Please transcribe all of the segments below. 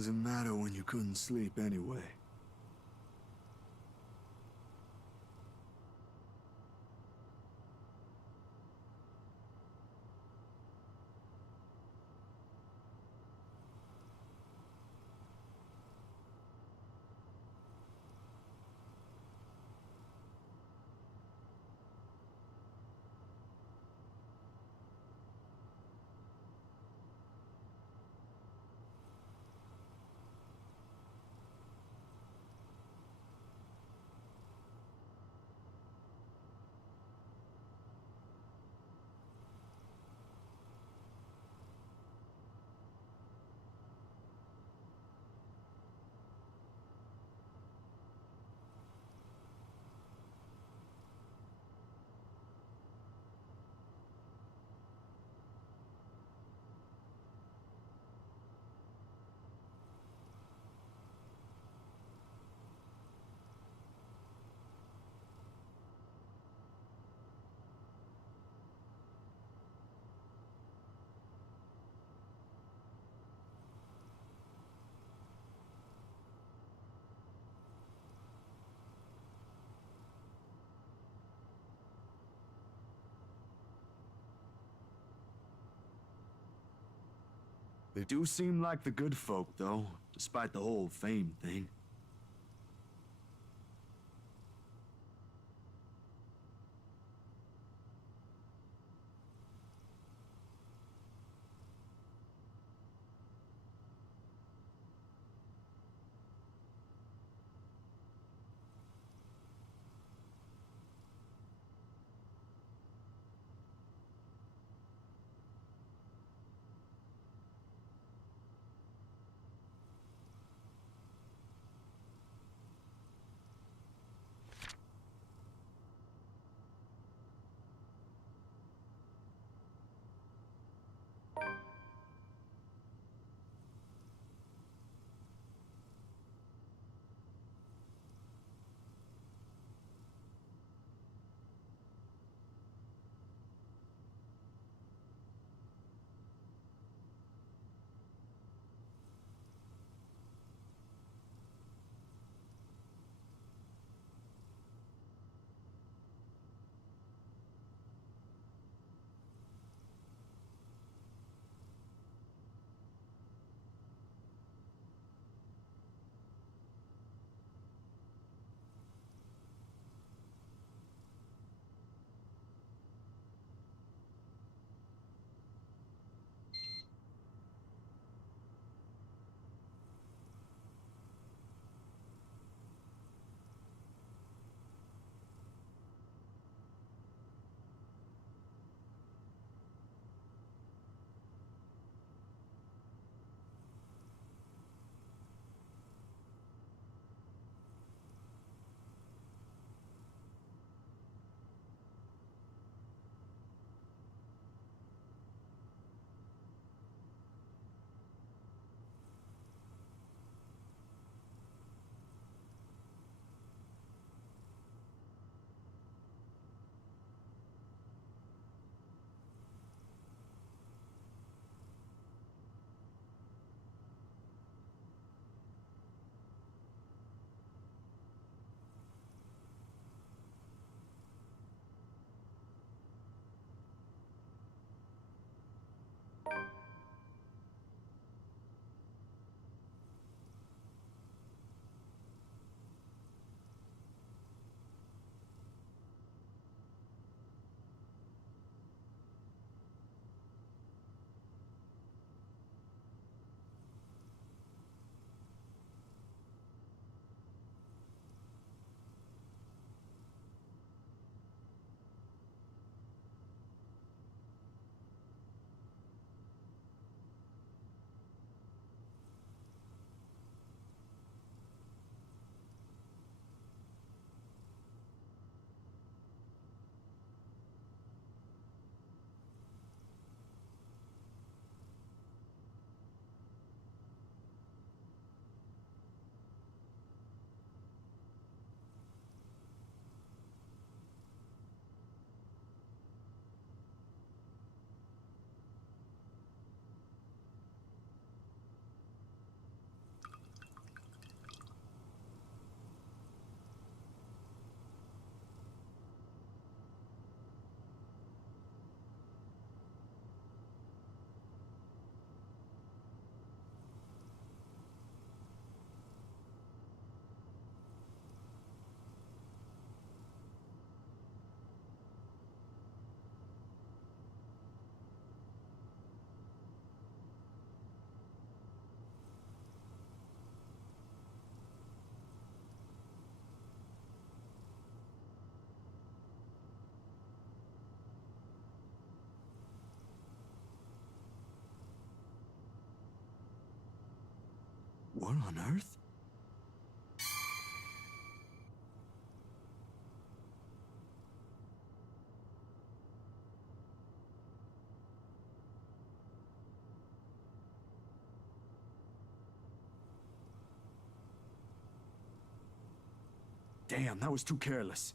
Doesn't matter when you couldn't sleep anyway. They do seem like the good folk, though, despite the whole fame thing. What on earth? Damn, that was too careless.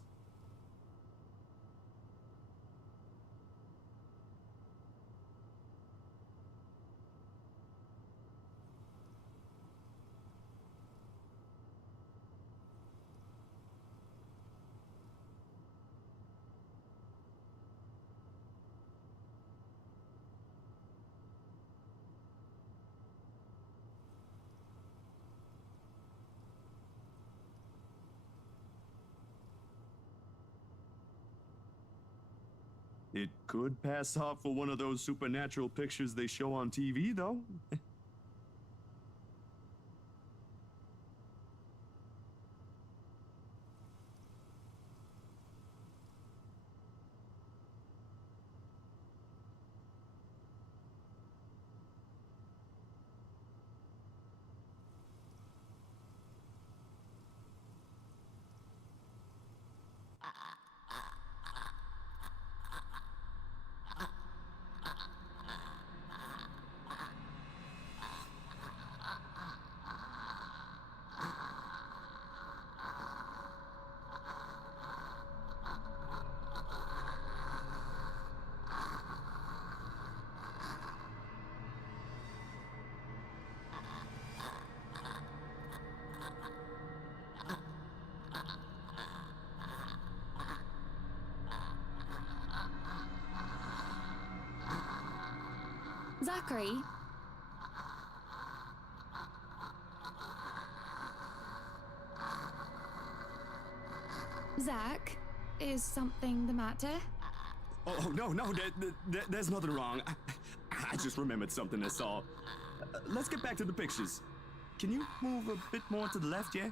It could pass off for one of those supernatural pictures they show on TV, though. Zachary? Zach, is something the matter? Oh, no, there's nothing wrong. I just remembered something I saw. Let's get back to the pictures. Can you move a bit more to the left, yeah?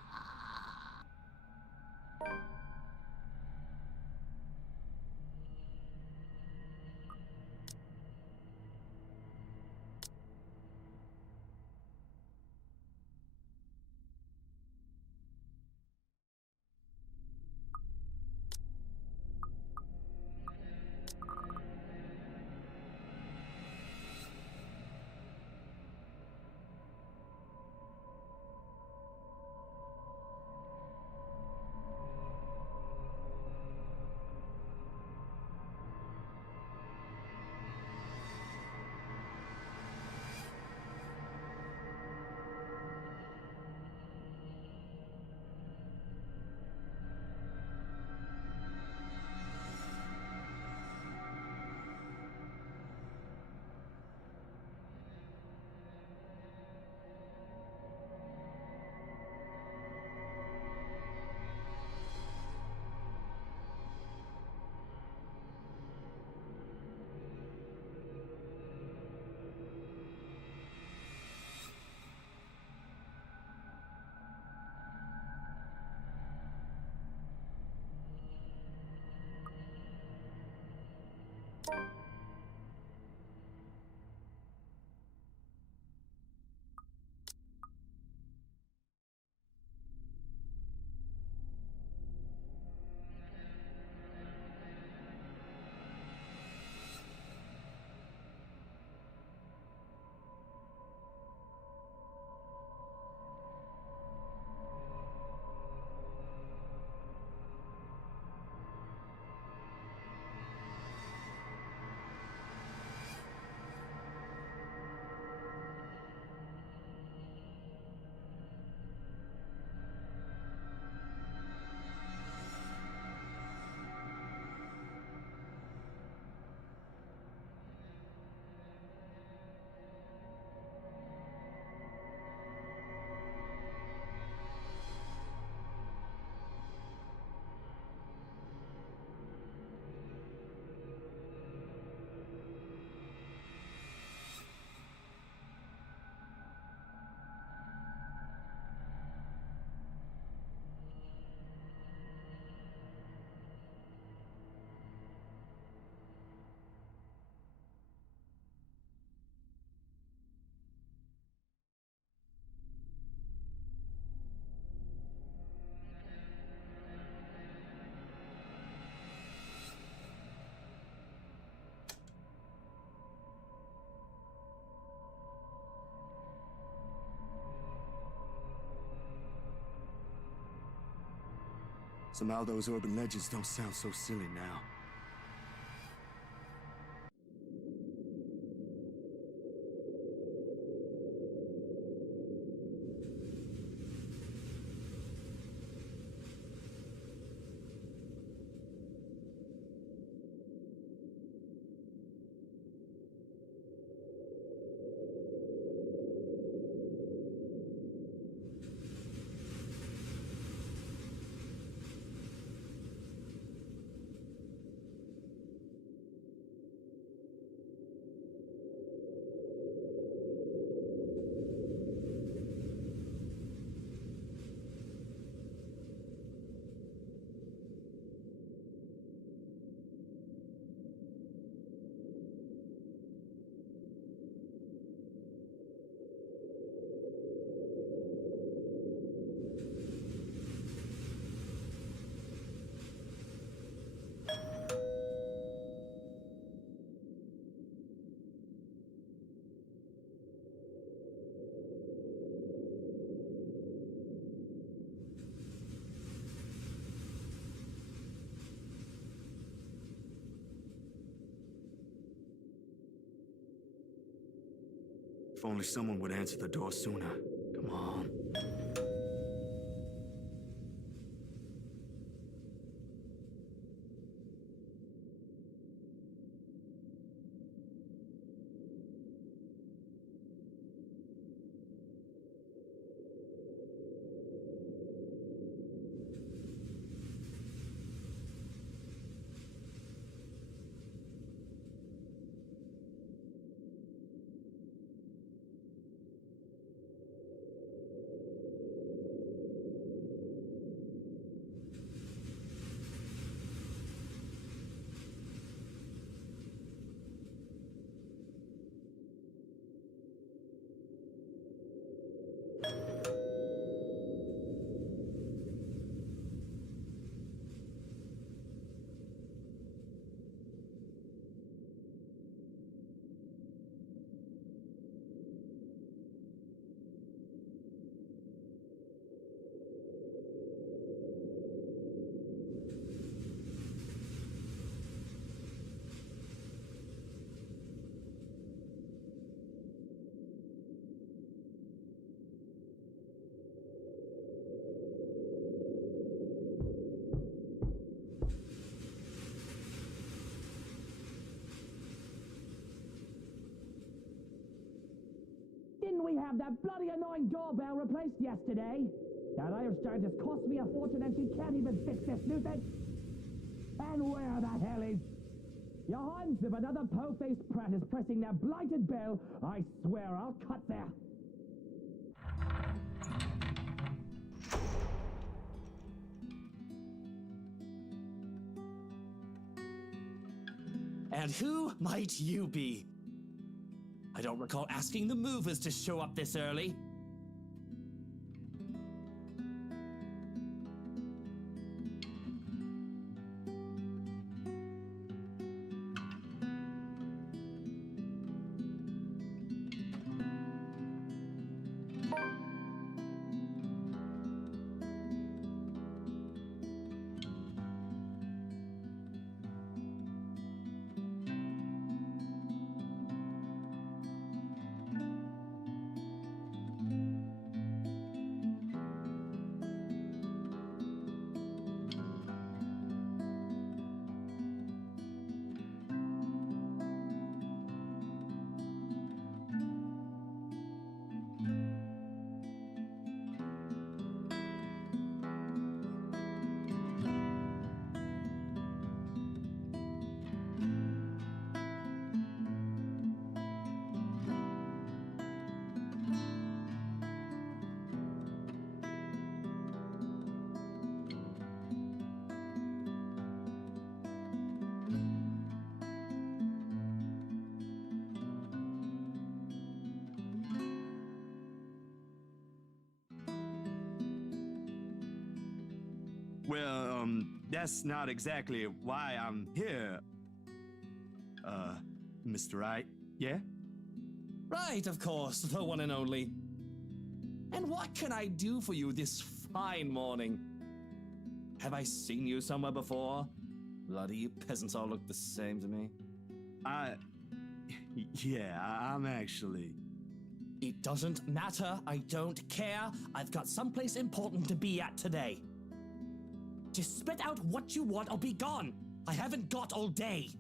Somehow those urban legends don't sound so silly now. If only someone would answer the door sooner. Come on. Didn't we have that bloody annoying doorbell replaced yesterday? That Irish giant has cost me a fortune and she can't even fix this nuisance. And where the hell is... Your Highness, if another po-faced prat is pressing that blighted bell, I swear I'll cut there. And who might you be? I don't recall asking the movers to show up this early. Well, that's not exactly why I'm here. Mr. Wright, yeah? Right, of course, the one and only. And what can I do for you this fine morning? Have I seen you somewhere before? Bloody, you peasants all look the same to me. Yeah, I'm actually... It doesn't matter. I don't care. I've got someplace important to be at today. Just spit out what you want or be gone. I haven't got all day.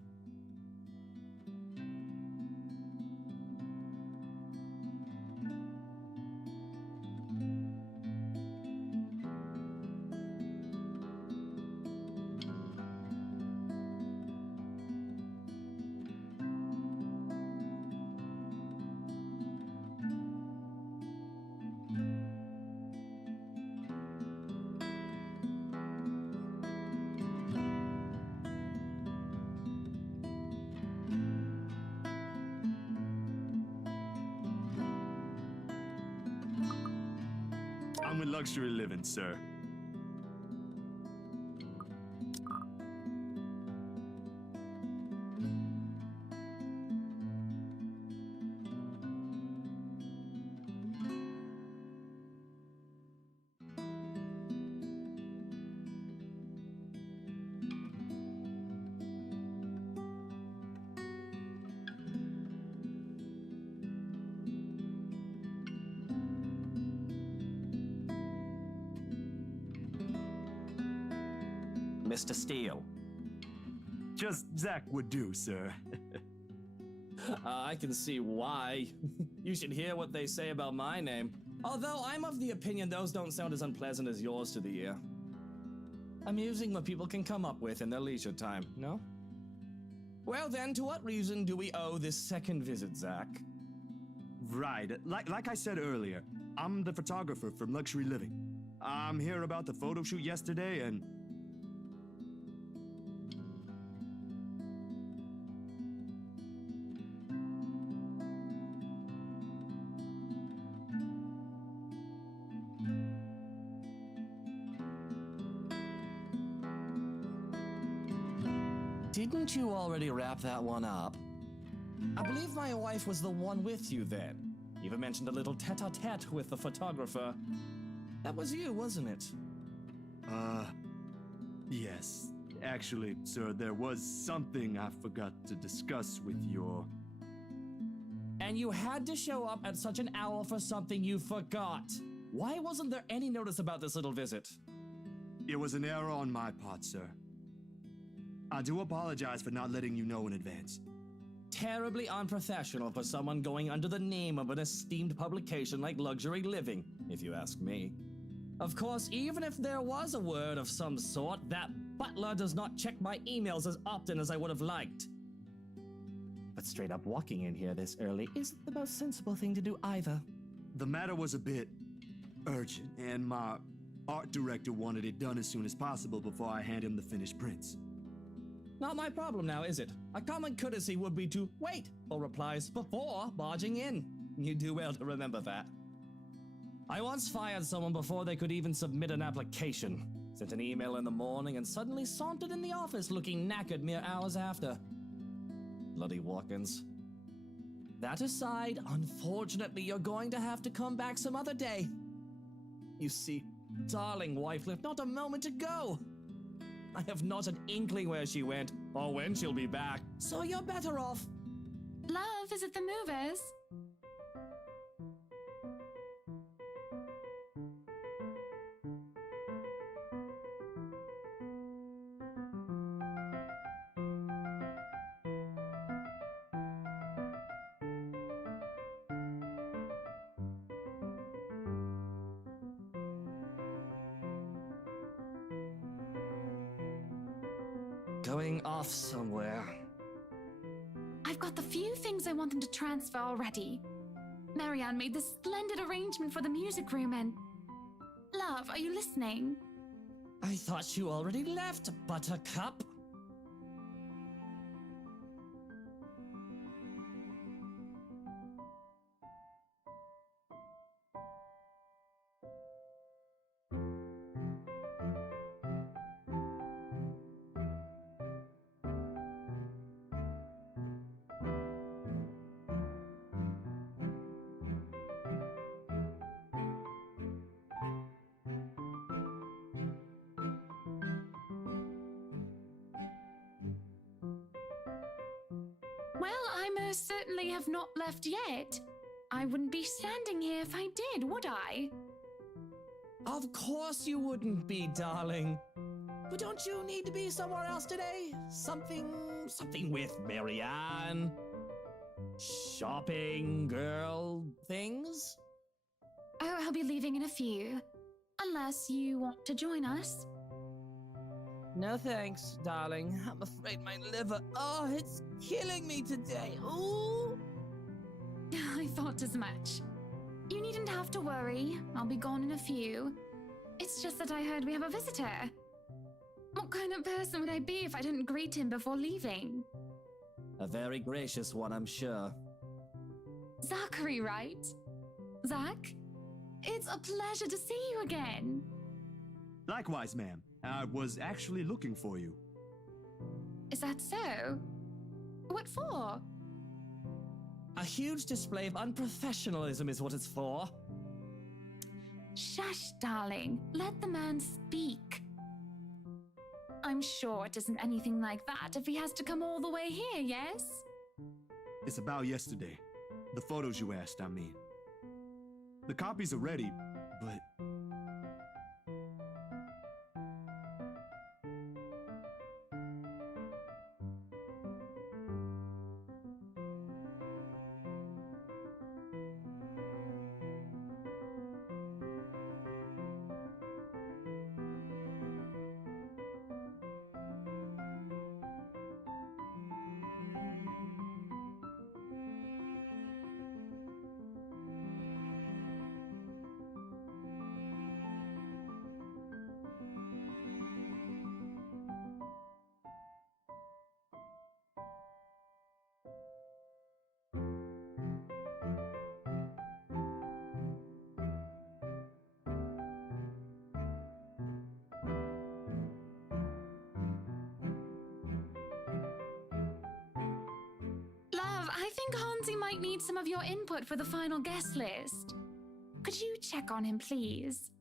I'm with Luxury Living, sir. Mr. Steele. Just Zach would do, sir. I can see why. You should hear what they say about my name. Although I'm of the opinion those don't sound as unpleasant as yours to the ear. Amusing what people can come up with in their leisure time, no? Well then, to what reason do we owe this second visit, Zach? Right, like I said earlier, I'm the photographer from Luxury Living. I'm here about the photo shoot yesterday and... Didn't you already wrap that one up? I believe my wife was the one with you then. You even mentioned a little tete-a-tete with the photographer. That was you, wasn't it? Yes. Actually, sir, there was something I forgot to discuss with your... And you had to show up at such an hour for something you forgot. Why wasn't there any notice about this little visit? It was an error on my part, sir. I do apologize for not letting you know in advance. Terribly unprofessional for someone going under the name of an esteemed publication like Luxury Living, if you ask me. Of course, even if there was a word of some sort, that butler does not check my emails as often as I would have liked. But straight up walking in here this early isn't the most sensible thing to do either. The matter was a bit urgent, and my art director wanted it done as soon as possible before I hand him the finished prints. Not my problem now, is it? A common courtesy would be to wait for replies before barging in. You do well to remember that. I once fired someone before they could even submit an application. Sent an email in the morning and suddenly sauntered in the office looking knackered mere hours after. Bloody walk-ins. That aside, unfortunately you're going to have to come back some other day. You see, darling wife left not a moment to go. I have not an inkling where she went, or when she'll be back, so you're better off. Love, is it the movers? Going off somewhere. I've got the few things I want them to transfer already. Marianne made this splendid arrangement for the music room and... Love, are you listening? I thought you already left, Buttercup. Well, I most certainly have not left yet. I wouldn't be standing here if I did, would I? Of course you wouldn't be, darling. But don't you need to be somewhere else today? Something with Marianne? Shopping, girl, things? Oh, I'll be leaving in a few. Unless you want to join us. No thanks, darling. I'm afraid my liver, it's killing me today. Ooh! I thought as much. You needn't have to worry. I'll be gone in a few. It's just that I heard we have a visitor. What kind of person would I be if I didn't greet him before leaving? A very gracious one, I'm sure. Zachary, right? Zach? It's a pleasure to see you again. Likewise, ma'am. I was actually looking for you. Is that so? What for? A huge display of unprofessionalism is what it's for. Shush, darling. Let the man speak. I'm sure it isn't anything like that if he has to come all the way here, yes? It's about yesterday. The photos you asked, I mean. The copies are ready, but... Love, I think Hansi might need some of your input for the final guest list. Could you check on him, please?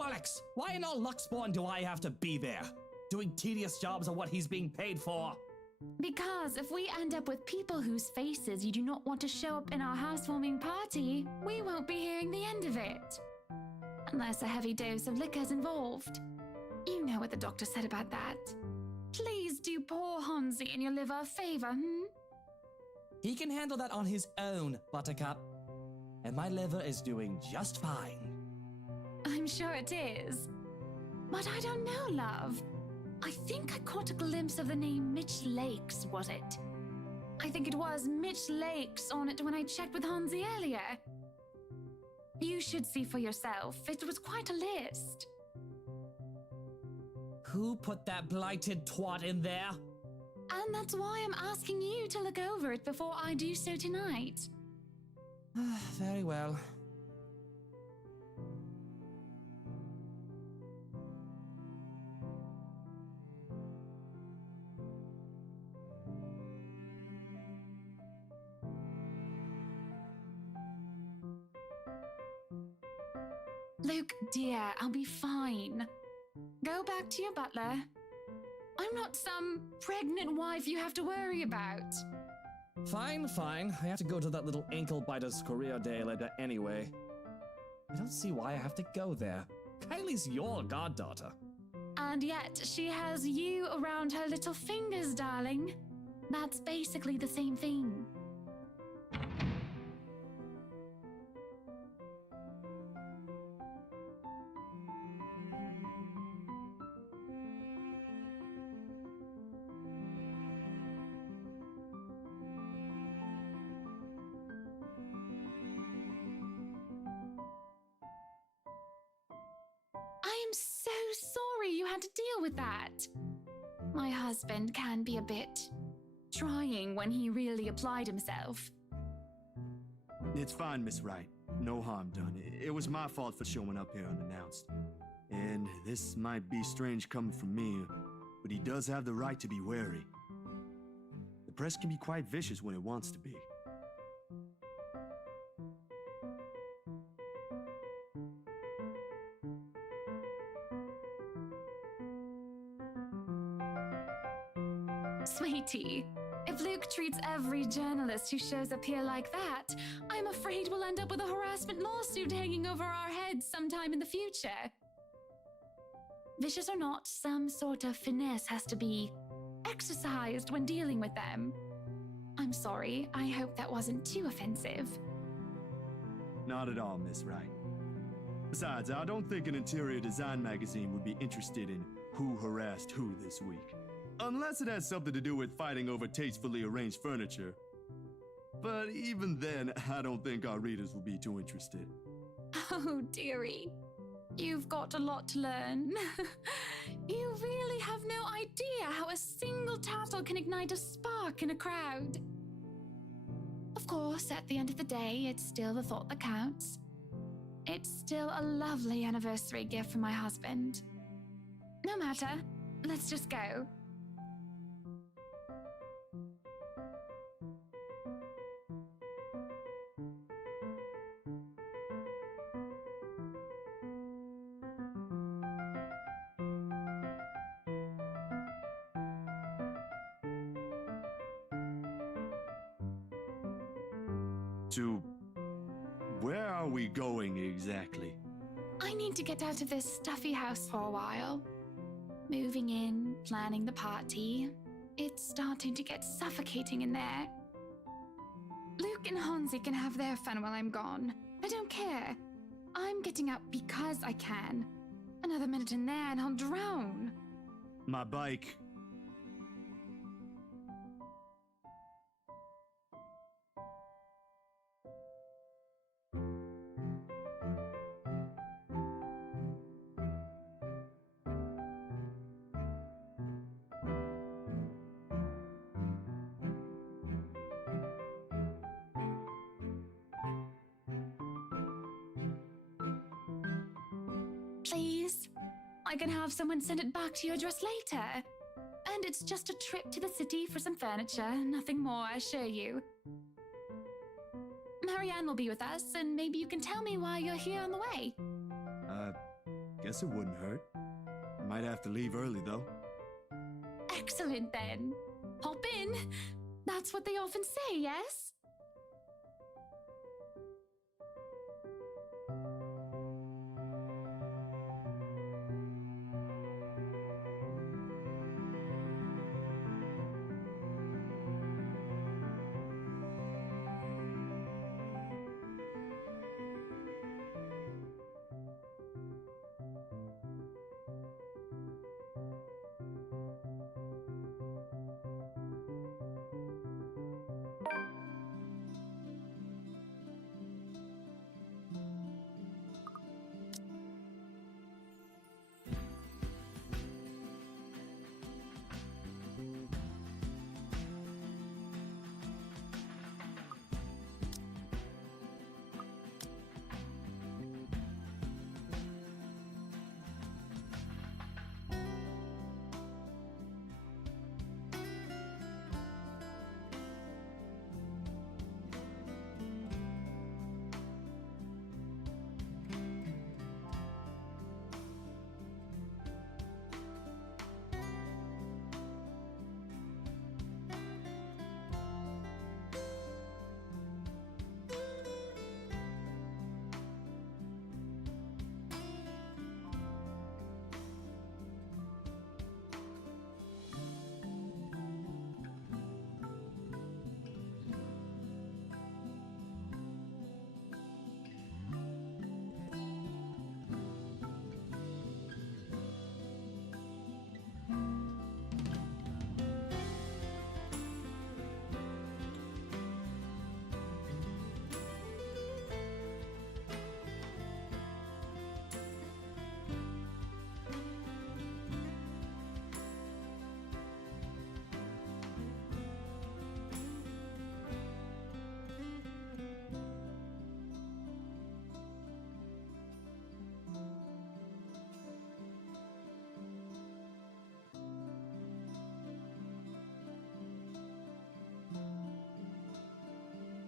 Bollocks! Why in all Luxborn do I have to be there? Doing tedious jobs are what he's being paid for. Because if we end up with people whose faces you do not want to show up in our housewarming party, we won't be hearing the end of it. Unless a heavy dose of liquor's involved. You know what the doctor said about that. Please do poor Hansi and your liver a favor, He can handle that on his own, Buttercup. And my liver is doing just fine. I'm sure it is. But I don't know, love. I think I caught a glimpse of the name Mitch Lakes, was it? I think it was Mitch Lakes on it when I checked with Hansi earlier. You should see for yourself. It was quite a list. Who put that blighted twat in there? And that's why I'm asking you to look over it before I do so tonight. Very well. Luke, dear, I'll be fine. Go back to your butler. I'm not some pregnant wife you have to worry about. Fine. I have to go to that little ankle biter's career day later anyway. I don't see why I have to go there. Kylie's your goddaughter. And yet, she has you around her little fingers, darling. That's basically the same thing. I am so sorry you had to deal with that. My husband can be a bit trying when he really applied himself. It's fine, Miss Wright. No harm done. It was my fault for showing up here unannounced. And this might be strange coming from me, but he does have the right to be wary. The press can be quite vicious when it wants to be. Sweetie, if If Luke treats every journalist who shows up here like that, I'm afraid we'll end up with a harassment lawsuit hanging over our heads sometime in the future. Vicious or not, some sort of finesse has to be exercised when dealing with them. I'm sorry, I hope that wasn't too offensive. Not at all, Miss Wright. Besides, I don't think an interior design magazine would be interested in who harassed who this week. Unless it has something to do with fighting over tastefully arranged furniture. But even then, I don't think our readers will be too interested. Oh, dearie. You've got a lot to learn. You really have no idea how a single tattle can ignite a spark in a crowd. Of course, at the end of the day, it's still the thought that counts. It's still a lovely anniversary gift from my husband. No matter, let's just go. To where are we going exactly? I need to get out of this stuffy house for a while. Moving in, planning the party. It's starting to get suffocating in there. Luke and Hansi can have their fun while I'm gone. I don't care. I'm getting out because I can. Another minute in there and I'll drown. My bike. Please? I can have someone send it back to your address later. And it's just a trip to the city for some furniture, nothing more, I assure you. Marianne will be with us, and maybe you can tell me why you're here on the way. Guess it wouldn't hurt. Might have to leave early, though. Excellent, then. Hop in. That's what they often say, yes?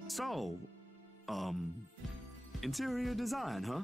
So, interior design, huh?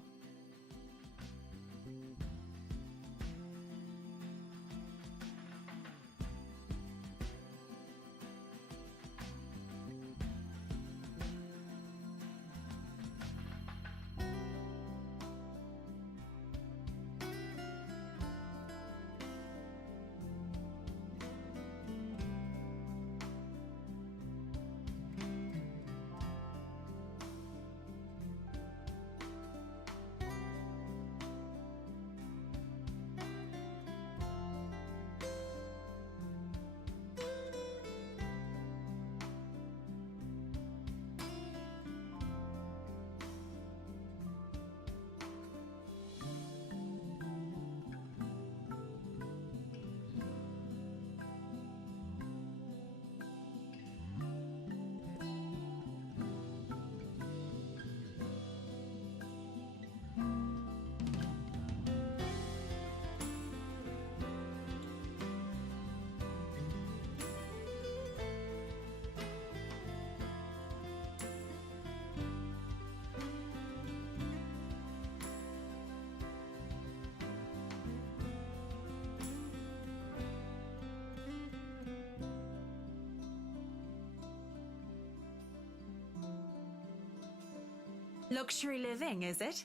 Luxury living, is it?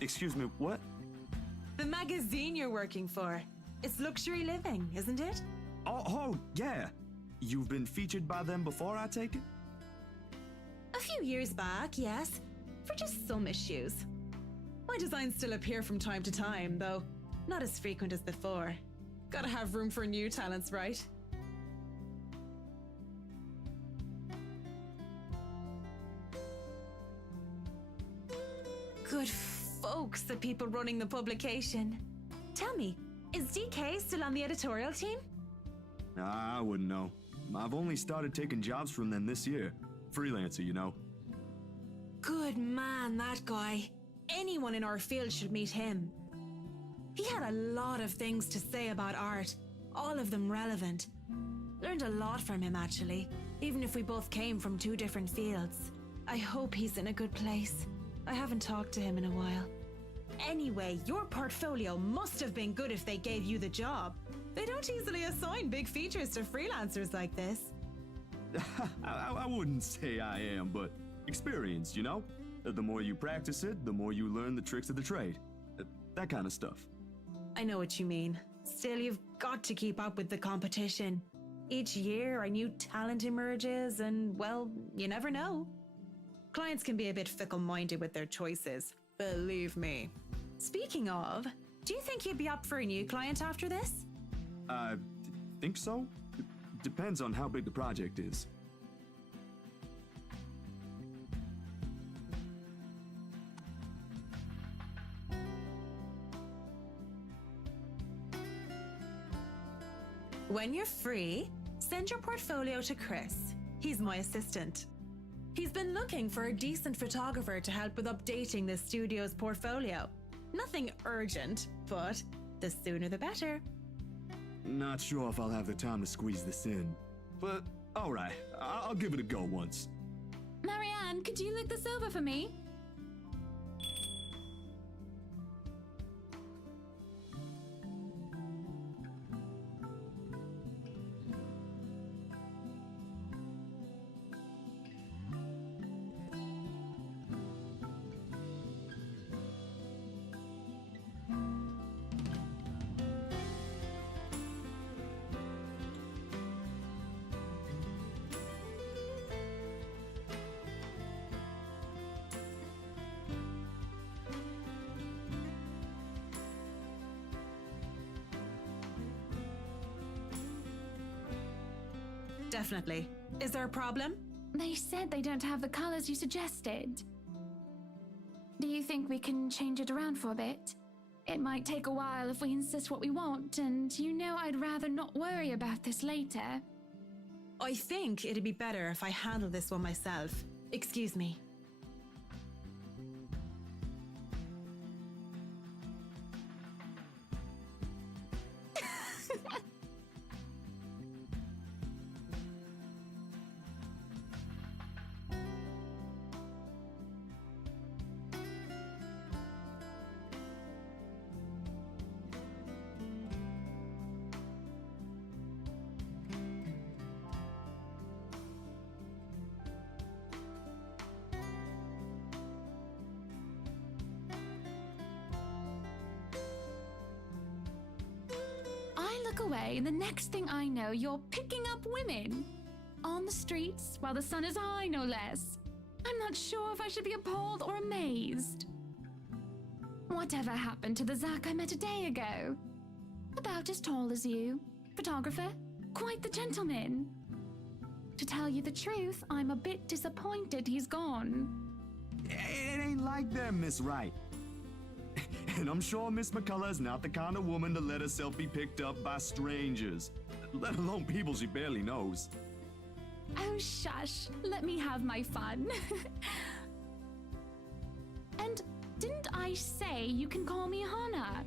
Excuse me, what? The magazine you're working for. It's luxury living, isn't it? Oh, yeah. You've been featured by them before, I take it? A few years back, yes, for just some issues. My designs still appear from time to time, though not as frequent as before. Gotta have room for new talents, right? Good folks, the people running the publication. Tell me, is DK still on the editorial team? I wouldn't know. I've only started taking jobs from them this year. Freelancer, you know. Good man, that guy. Anyone in our field should meet him. He had a lot of things to say about art, all of them relevant. Learned a lot from him, actually, even if we both came from two different fields. I hope he's in a good place. I haven't talked to him in a while. Anyway, your portfolio must have been good if they gave you the job. They don't easily assign big features to freelancers like this. I wouldn't say I am, but experienced, you know? The more you practice it, the more you learn the tricks of the trade. That kind of stuff. I know what you mean. Still, you've got to keep up with the competition. Each year, a new talent emerges, and, well, you never know. Clients can be a bit fickle-minded with their choices. Believe me. Speaking of, do you think you'd be up for a new client after this? I think so. Depends on how big the project is. When you're free, send your portfolio to Chris. He's my assistant. He's been looking for a decent photographer to help with updating the studio's portfolio. Nothing urgent, but the sooner the better. Not sure if I'll have the time to squeeze this in. But, alright, I'll give it a go once. Marianne, could you look this over for me? Definitely. Is there a problem? They said they don't have the colors you suggested. Do you think we can change it around for a bit? It might take a while if we insist what we want, and you know I'd rather not worry about this later. I think it'd be better if I handle this one myself. Excuse me. Away, and the next thing I know, you're picking up women on the streets while the sun is high, no less. I'm not sure if I should be appalled or amazed. Whatever happened to the Zach I met a day ago? About as tall as you, photographer, quite the gentleman. To tell you the truth, I'm a bit disappointed he's gone. It ain't like that, Miss Wright. And I'm sure Miss McCullough's not the kind of woman to let herself be picked up by strangers, let alone people she barely knows. Oh, shush. Let me have my fun. And didn't I say you can call me Hannah?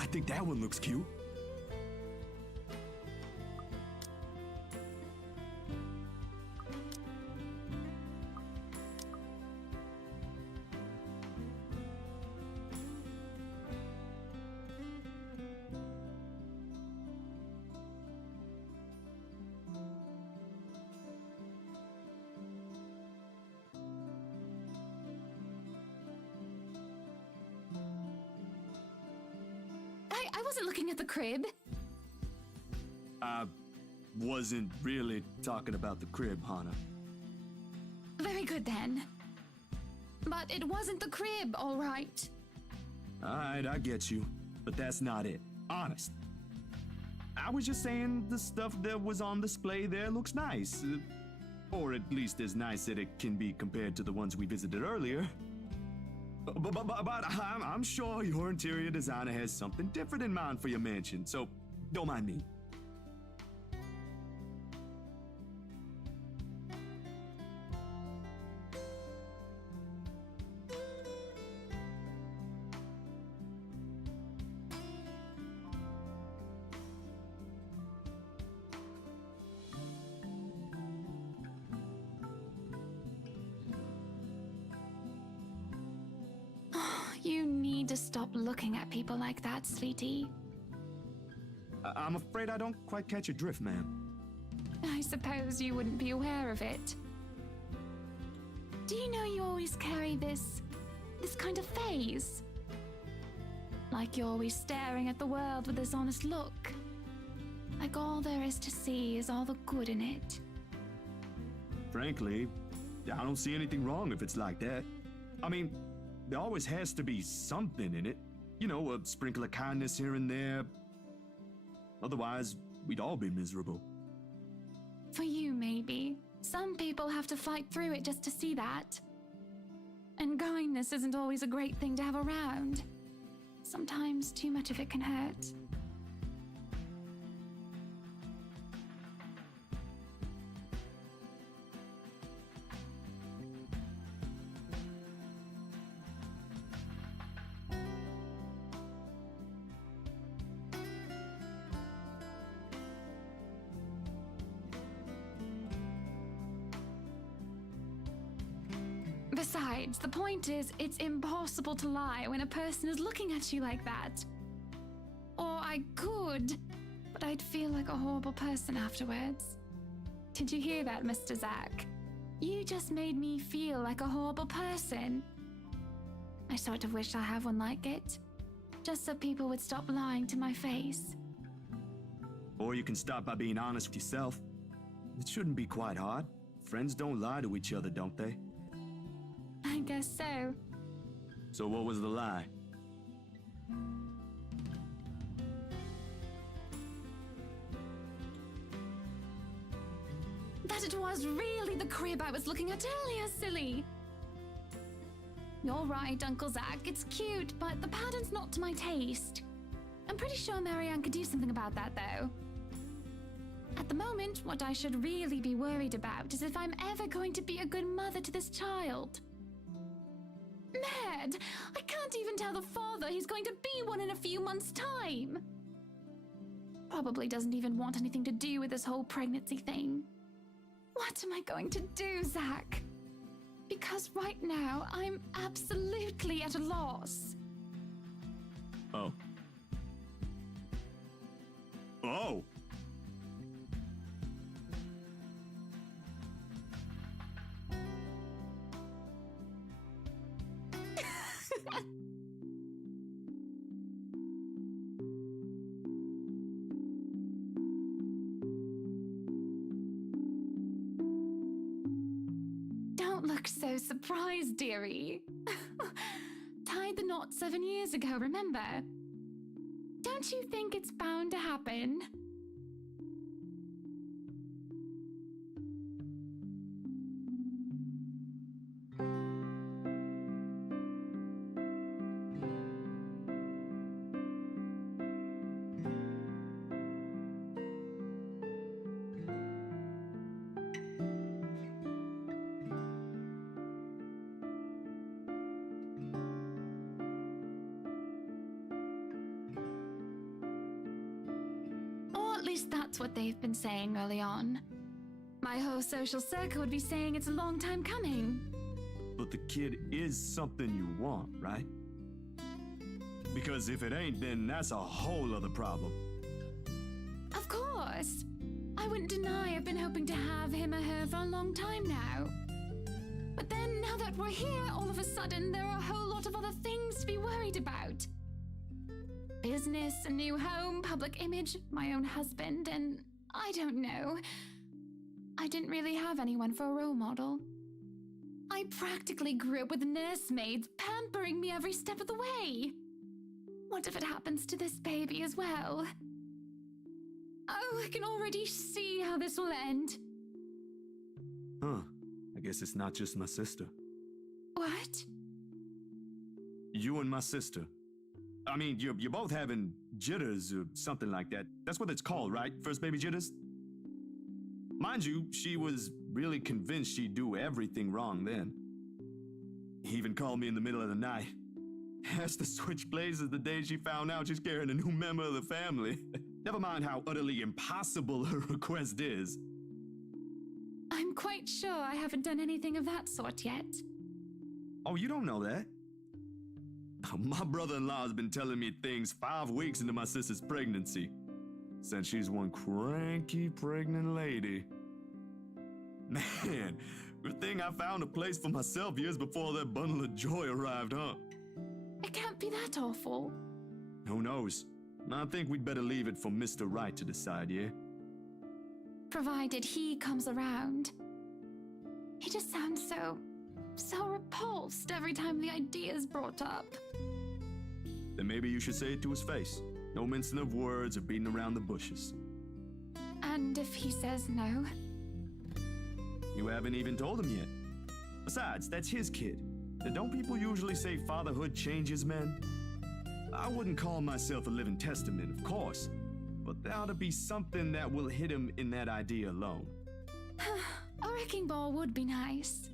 I think that one looks cute. I wasn't looking at the crib. I wasn't really talking about the crib, Hannah. Very good then. But it wasn't the crib, all right. Alright, I get you. But that's not it. Honest. I was just saying the stuff that was on display there looks nice. Or at least as nice as it can be compared to the ones we visited earlier. But I'm sure your interior designer has something different in mind for your mansion, so don't mind me. You need to stop looking at people like that, sweetie. I'm afraid I don't quite catch your drift, ma'am. I suppose you wouldn't be aware of it. Do you know you always carry this kind of phase? Like you're always staring at the world with this honest look. Like all there is to see is all the good in it. Frankly, I don't see anything wrong if it's like that. I mean, there always has to be something in it. You know, a sprinkle of kindness here and there. Otherwise, we'd all be miserable. For you, maybe. Some people have to fight through it just to see that. And kindness isn't always a great thing to have around. Sometimes too much of it can hurt. Besides, the point is, it's impossible to lie when a person is looking at you like that. Or I could, but I'd feel like a horrible person afterwards. Did you hear that, Mr. Zach? You just made me feel like a horrible person. I sort of wish I had one like it, just so people would stop lying to my face. Or you can start by being honest with yourself. It shouldn't be quite hard. Friends don't lie to each other, don't they? I guess so. So what was the lie? That it was really the crib I was looking at earlier, silly. You're right, Uncle Zach. It's cute, but the pattern's not to my taste. I'm pretty sure Marianne could do something about that, though. At the moment, what I should really be worried about is if I'm ever going to be a good mother to this child. Ned, I can't even tell the father he's going to be one in a few months' time. Probably doesn't even want anything to do with this whole pregnancy thing. What am I going to do, Zach? Because right now, I'm absolutely at a loss. Oh. Oh! Don't look so surprised, dearie. Tied the knot 7 years ago, remember? Don't you think it's bound to happen? least that's what they've been saying early on. My whole social circle would be saying it's a long time coming. But the kid is something you want, right? Because if it ain't, then that's a whole other problem. Of course. I wouldn't deny I've been hoping to have him or her for a long time now. But then, now that we're here, all of a sudden, there are a whole lot of other things to be worried about. Business, a new home, public image, my own husband, and I don't know. I didn't really have anyone for a role model. I practically grew up with nursemaids pampering me every step of the way. What if it happens to this baby as well? Oh, I can already see how this will end. Huh. I guess it's not just my sister. What? You and my sister. I mean, you're both having jitters or something like that. That's what it's called, right? First baby jitters? Mind you, she was really convinced she'd do everything wrong then. He even called me in the middle of the night. Asked to switch places the day she found out she's carrying a new member of the family. Never mind how utterly impossible her request is. I'm quite sure I haven't done anything of that sort yet. Oh, you don't know that? My brother-in-law has been telling me things 5 weeks into my sister's pregnancy. Since she's one cranky pregnant lady. Man, good thing I found a place for myself years before that bundle of joy arrived, huh? It can't be that awful. Who knows? I think we'd better leave it for Mr. Right to decide, yeah? Provided he comes around. He just sounds so repulsed every time the idea is brought up. Then maybe you should say it to his face. No mincing of words or beating around the bushes. And if he says no? You haven't even told him yet. Besides, that's his kid. Now, don't people usually say fatherhood changes men? I wouldn't call myself a living testament, of course, but there ought to be something that will hit him in that idea alone. A wrecking ball would be nice.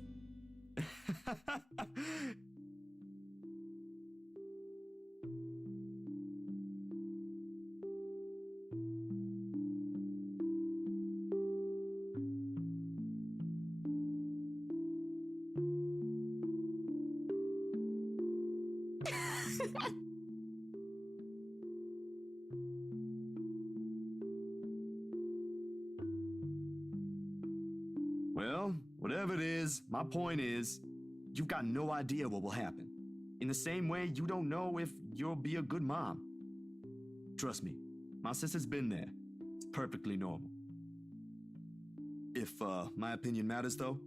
Well, whatever it is, my point is, you've got no idea what will happen. In the same way, you don't know if you'll be a good mom. Trust me, my sister's been there. It's perfectly normal. If, my opinion matters, though,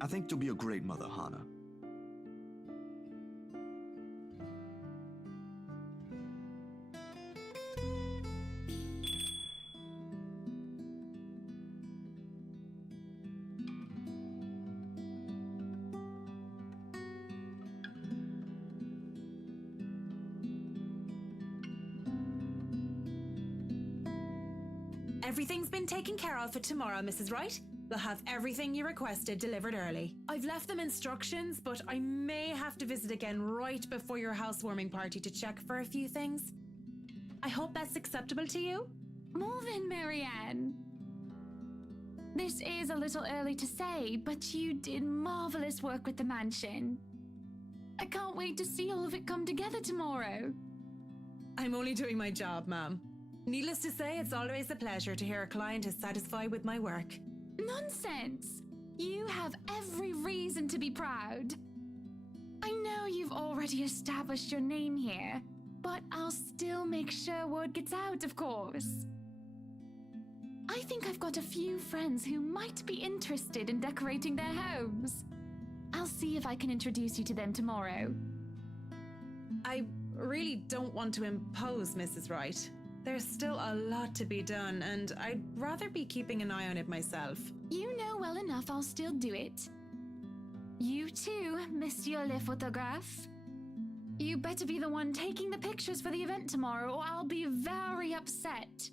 I think you'll be a great mother, Hannah. Everything's been taken care of for tomorrow, Mrs. Wright. You'll have everything you requested delivered early. I've left them instructions, but I may have to visit again right before your housewarming party to check for a few things. I hope that's acceptable to you. More than Marianne. This is a little early to say, but you did marvelous work with the mansion. I can't wait to see all of it come together tomorrow. I'm only doing my job, ma'am. Needless to say, it's always a pleasure to hear a client is satisfied with my work. Nonsense! You have every reason to be proud. I know you've already established your name here, but I'll still make sure word gets out, of course. I think I've got a few friends who might be interested in decorating their homes. I'll see if I can introduce you to them tomorrow. I really don't want to impose, Mrs. Wright. There's still a lot to be done, and I'd rather be keeping an eye on it myself. You know well enough I'll still do it. You too, Monsieur le Photographe. You better be the one taking the pictures for the event tomorrow, or I'll be very upset.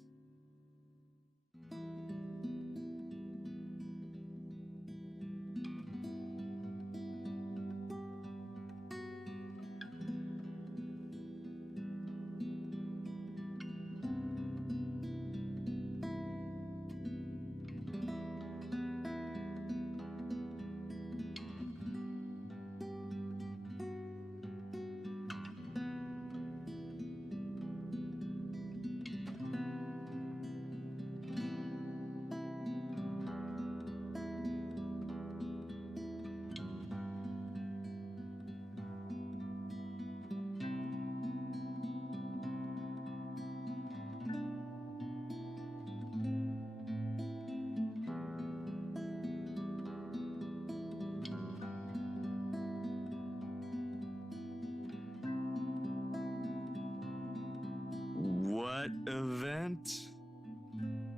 What event?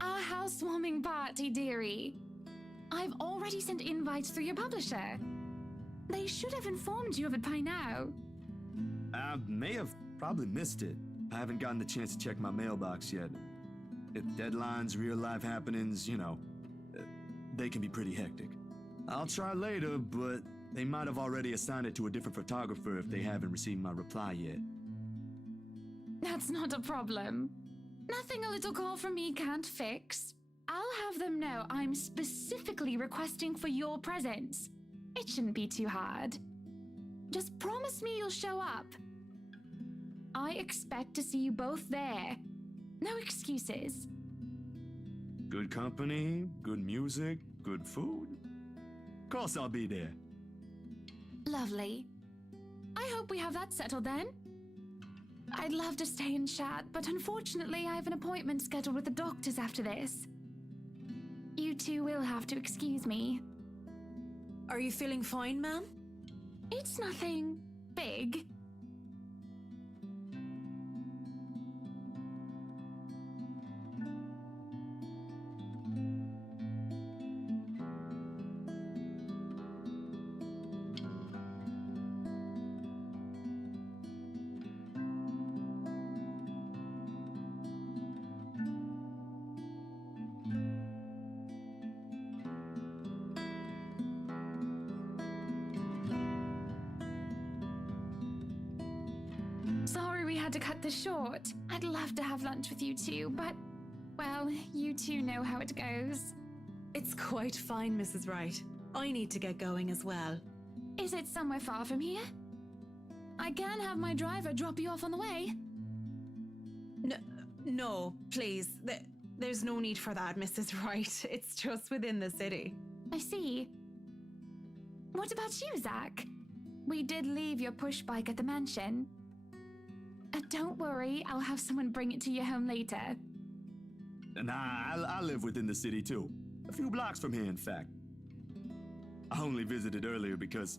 Our housewarming party, dearie. I've already sent invites through your publisher. They should have informed you of it by now. I may have probably missed it. I haven't gotten the chance to check my mailbox yet. Deadlines, real-life happenings, they can be pretty hectic. I'll try later, but they might have already assigned it to a different photographer if they haven't received my reply yet. That's not a problem. Nothing a little call from me can't fix. I'll have them know I'm specifically requesting for your presence. It shouldn't be too hard. Just promise me you'll show up. I expect to see you both there. No excuses. Good company, good music, good food. Of course I'll be there. Lovely. I hope we have that settled then. I'd love to stay and chat, but unfortunately I have an appointment scheduled with the doctors after this. You two will have to excuse me. Are you feeling fine, ma'am? It's nothing big. Sorry we had to cut this short. I'd love to have lunch with you two, but, well, you two know how it goes. It's quite fine, Mrs. Wright. I need to get going as well. Is it somewhere far from here? I can have my driver drop you off on the way. No, please. There's no need for that, Mrs. Wright. It's just within the city. I see. What about you, Zach? We did leave your push bike at the mansion. Don't worry, I'll have someone bring it to your home later. Nah, I live within the city too. A few blocks from here, in fact. I only visited earlier because...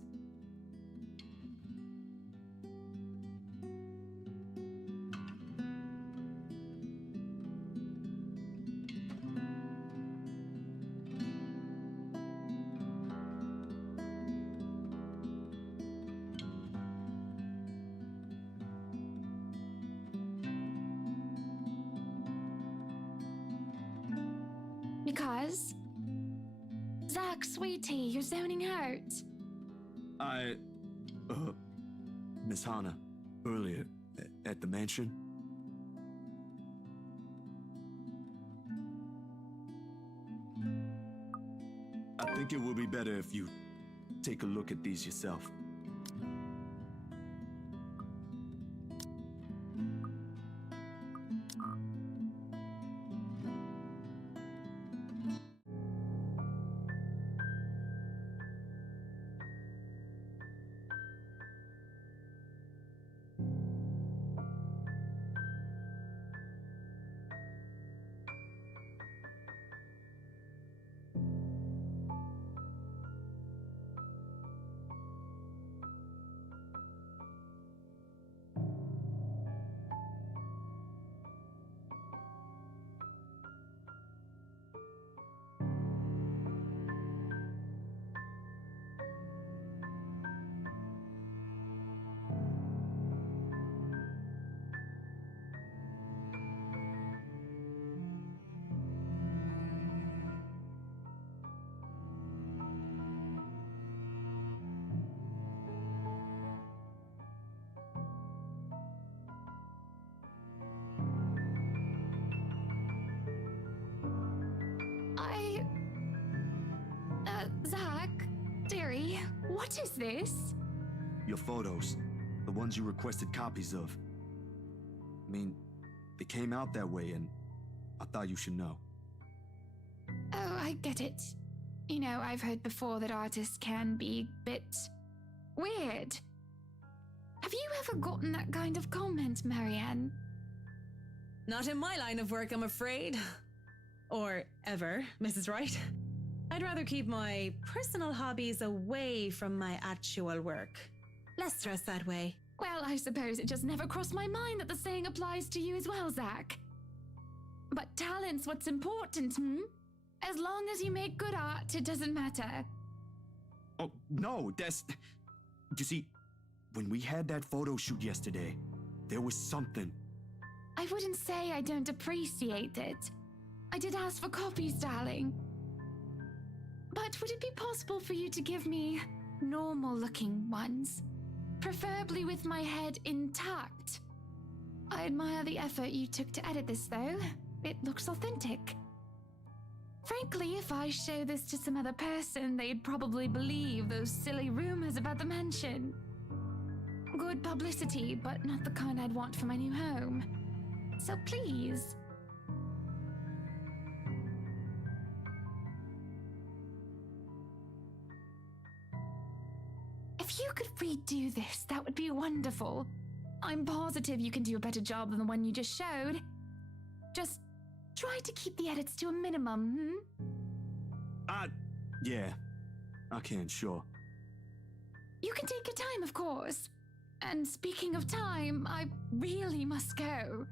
Because? Zach, sweetie, you're zoning out. Miss Hannah, earlier, at the mansion. I think it will be better if you take a look at these yourself. Zachary, what is this? Your photos. The ones you requested copies of. I mean, they came out that way, and I thought you should know. Oh, I get it. You know, I've heard before that artists can be a bit weird. Have you ever gotten that kind of comment, Marianne? Not in my line of work, I'm afraid. Or ever, Mrs. Wright. I'd rather keep my personal hobbies away from my actual work. Less stress that way. Well, I suppose it just never crossed my mind that the saying applies to you as well, Zach. But talent's what's important, As long as you make good art, it doesn't matter. Oh, no, that's... You see, when we had that photo shoot yesterday, there was something. I wouldn't say I don't appreciate it. I did ask for copies, darling. But would it be possible for you to give me normal-looking ones? Preferably with my head intact. I admire the effort you took to edit this, though. It looks authentic. Frankly, if I show this to some other person, they'd probably believe those silly rumors about the mansion. Good publicity, but not the kind I'd want for my new home. So please. If you could redo this, that would be wonderful. I'm positive you can do a better job than the one you just showed. Just try to keep the edits to a minimum, Yeah. I can, sure. You can take your time, of course. And speaking of time, I really must go.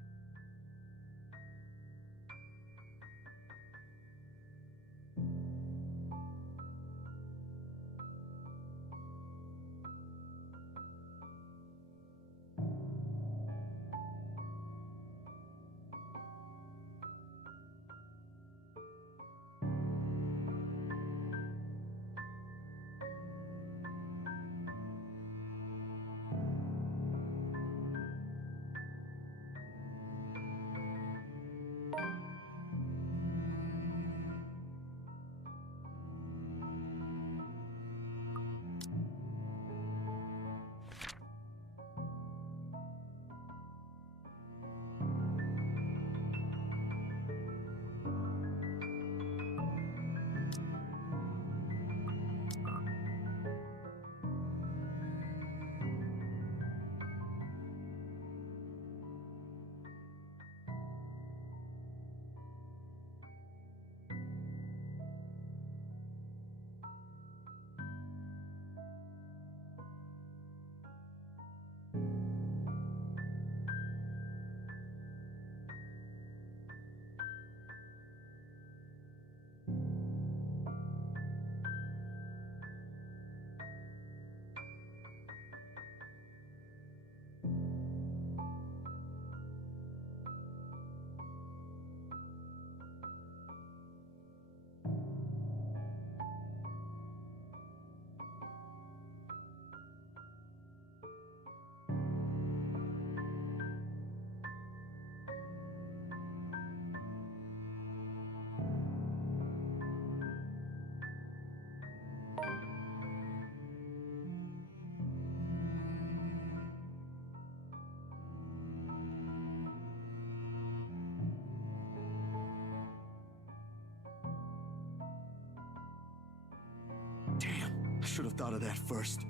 Damn, I should have thought of that first.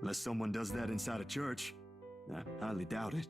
Unless someone does that inside a church. I highly doubt it.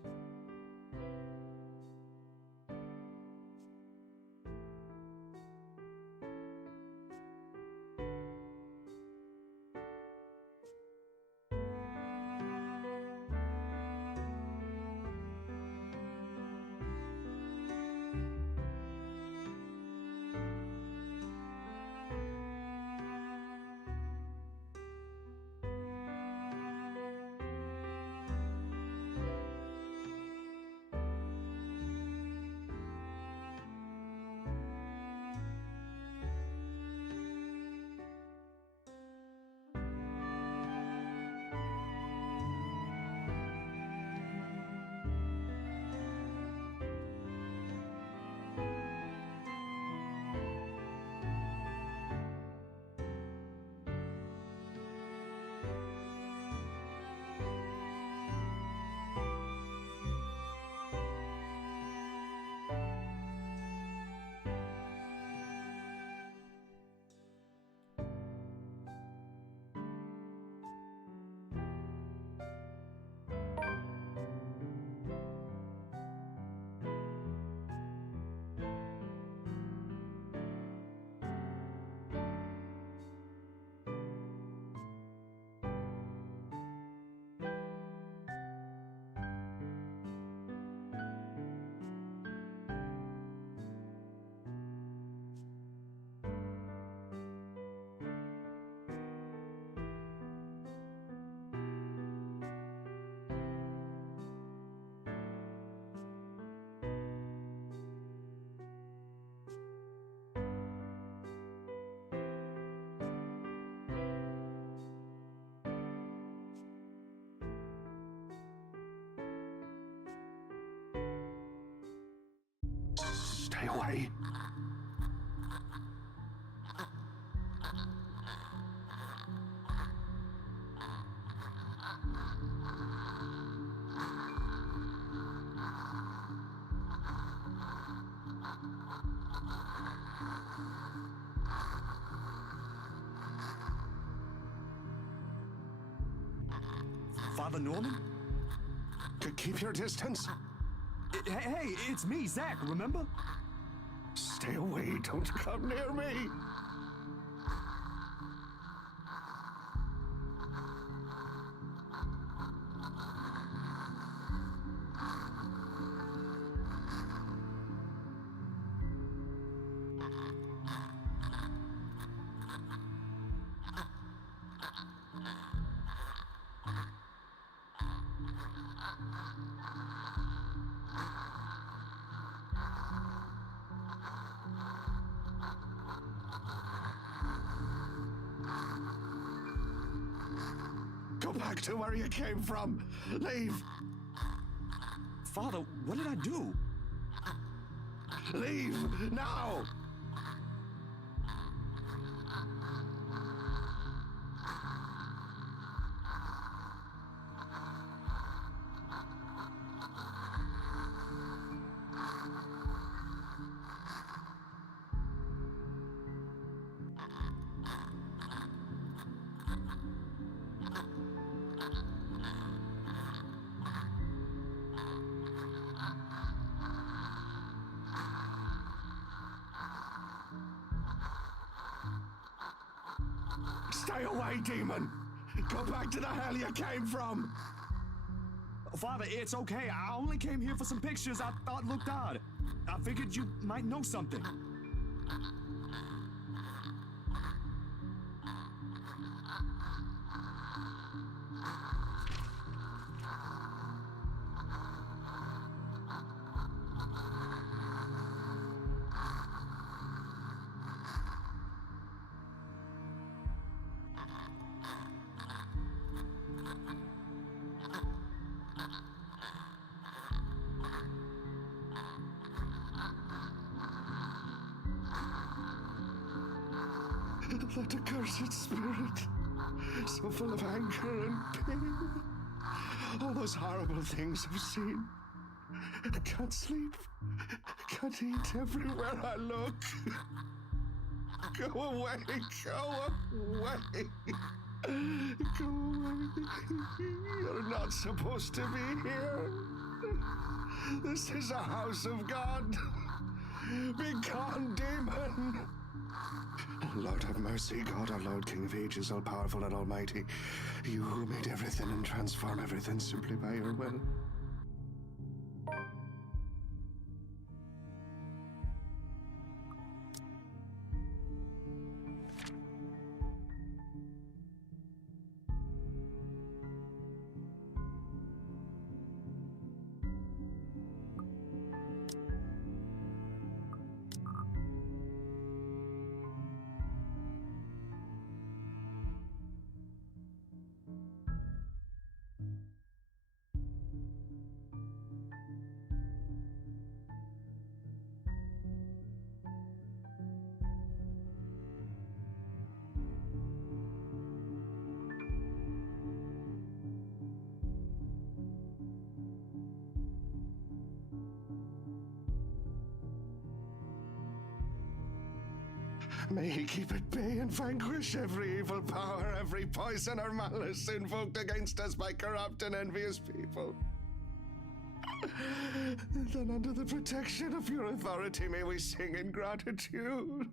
Stay away. Father Norman? Keep your distance. Hey, it's me, Zach, remember? Stay away. Don't come near me. Go back to where you came from. Leave. Father, what did I do? Leave now. Stay away, demon. Go back to the hell you came from. Father, it's okay. I only came here for some pictures I thought looked odd. I figured you might know something. That accursed spirit, so full of anger and pain. All those horrible things I've seen. I can't sleep. I can't eat everywhere I look. Go away, go away. Go away. You're not supposed to be here. This is a house of God. Be gone, demon. Lord have mercy, God our Lord, King of ages, all powerful and almighty. You who made everything and transform everything simply by your will. May he keep at bay and vanquish every evil power, every poison or malice invoked against us by corrupt and envious people. Then under the protection of your authority may we sing in gratitude.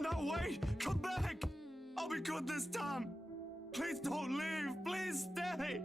No, wait! Come back! I'll be good this time! Please don't leave! Please stay!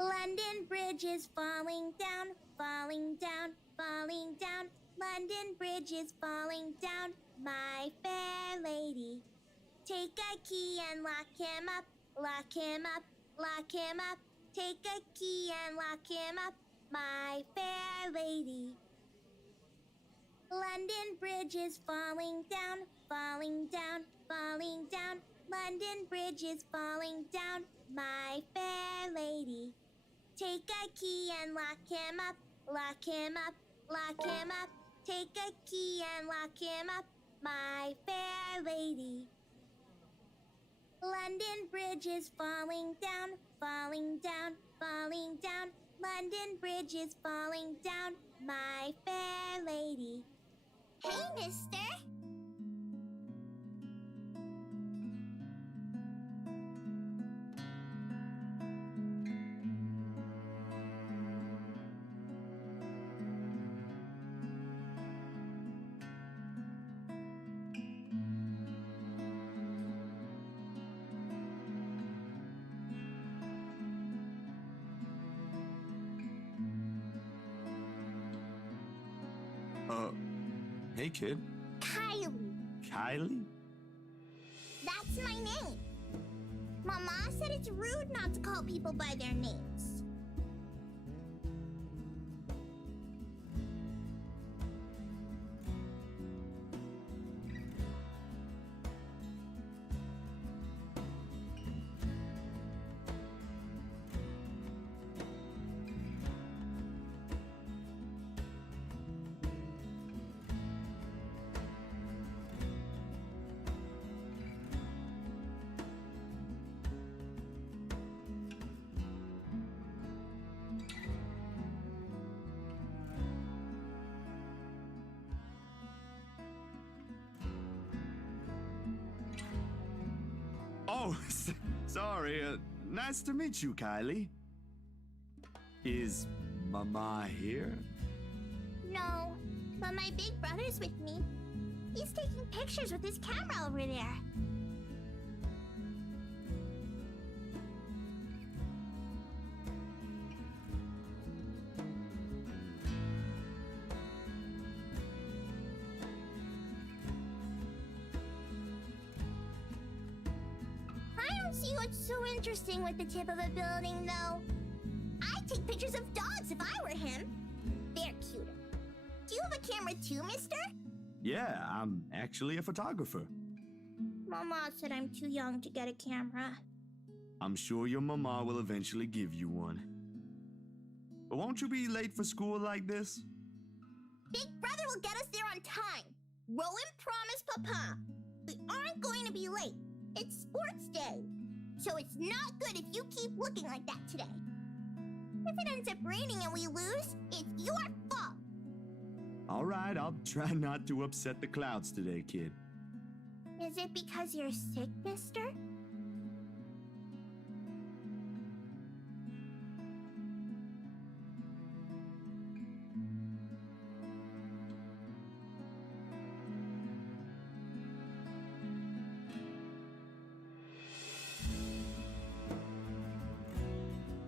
London Bridge is falling down, falling down, falling down. London Bridge is falling down, my fair lady. Take a key and lock him up, lock him up, lock him up. Take a key and lock him up, my fair lady. London Bridge is falling down, falling down, falling down. London Bridge is falling down, my fair lady. Take a key and lock him up, lock him up, lock him up. Take a key and lock him up, my fair lady. London Bridge is falling down, falling down, falling down. London Bridge is falling down, my fair lady. Hey, mister. Hey, kid. Kylie. Kylie? That's my name. Mama said it's rude not to call people by their names. Oh, sorry. Nice to meet you, Kylie. Is Mama here? No, but my big brother's with me. He's taking pictures with his camera over there. I don't see what's so interesting with the tip of a building, though. I'd take pictures of dogs if I were him. They're cuter. Do you have a camera too, mister? Yeah, I'm actually a photographer. Mama said I'm too young to get a camera. I'm sure your mama will eventually give you one. But won't you be late for school like this? Big brother will get us there on time. Rowan promised Papa. We aren't going to be late. It's sports day. So it's not good if you keep looking like that today. If it ends up raining and we lose, it's your fault. All right, I'll try not to upset the clouds today, kid. Is it because you're sick, mister?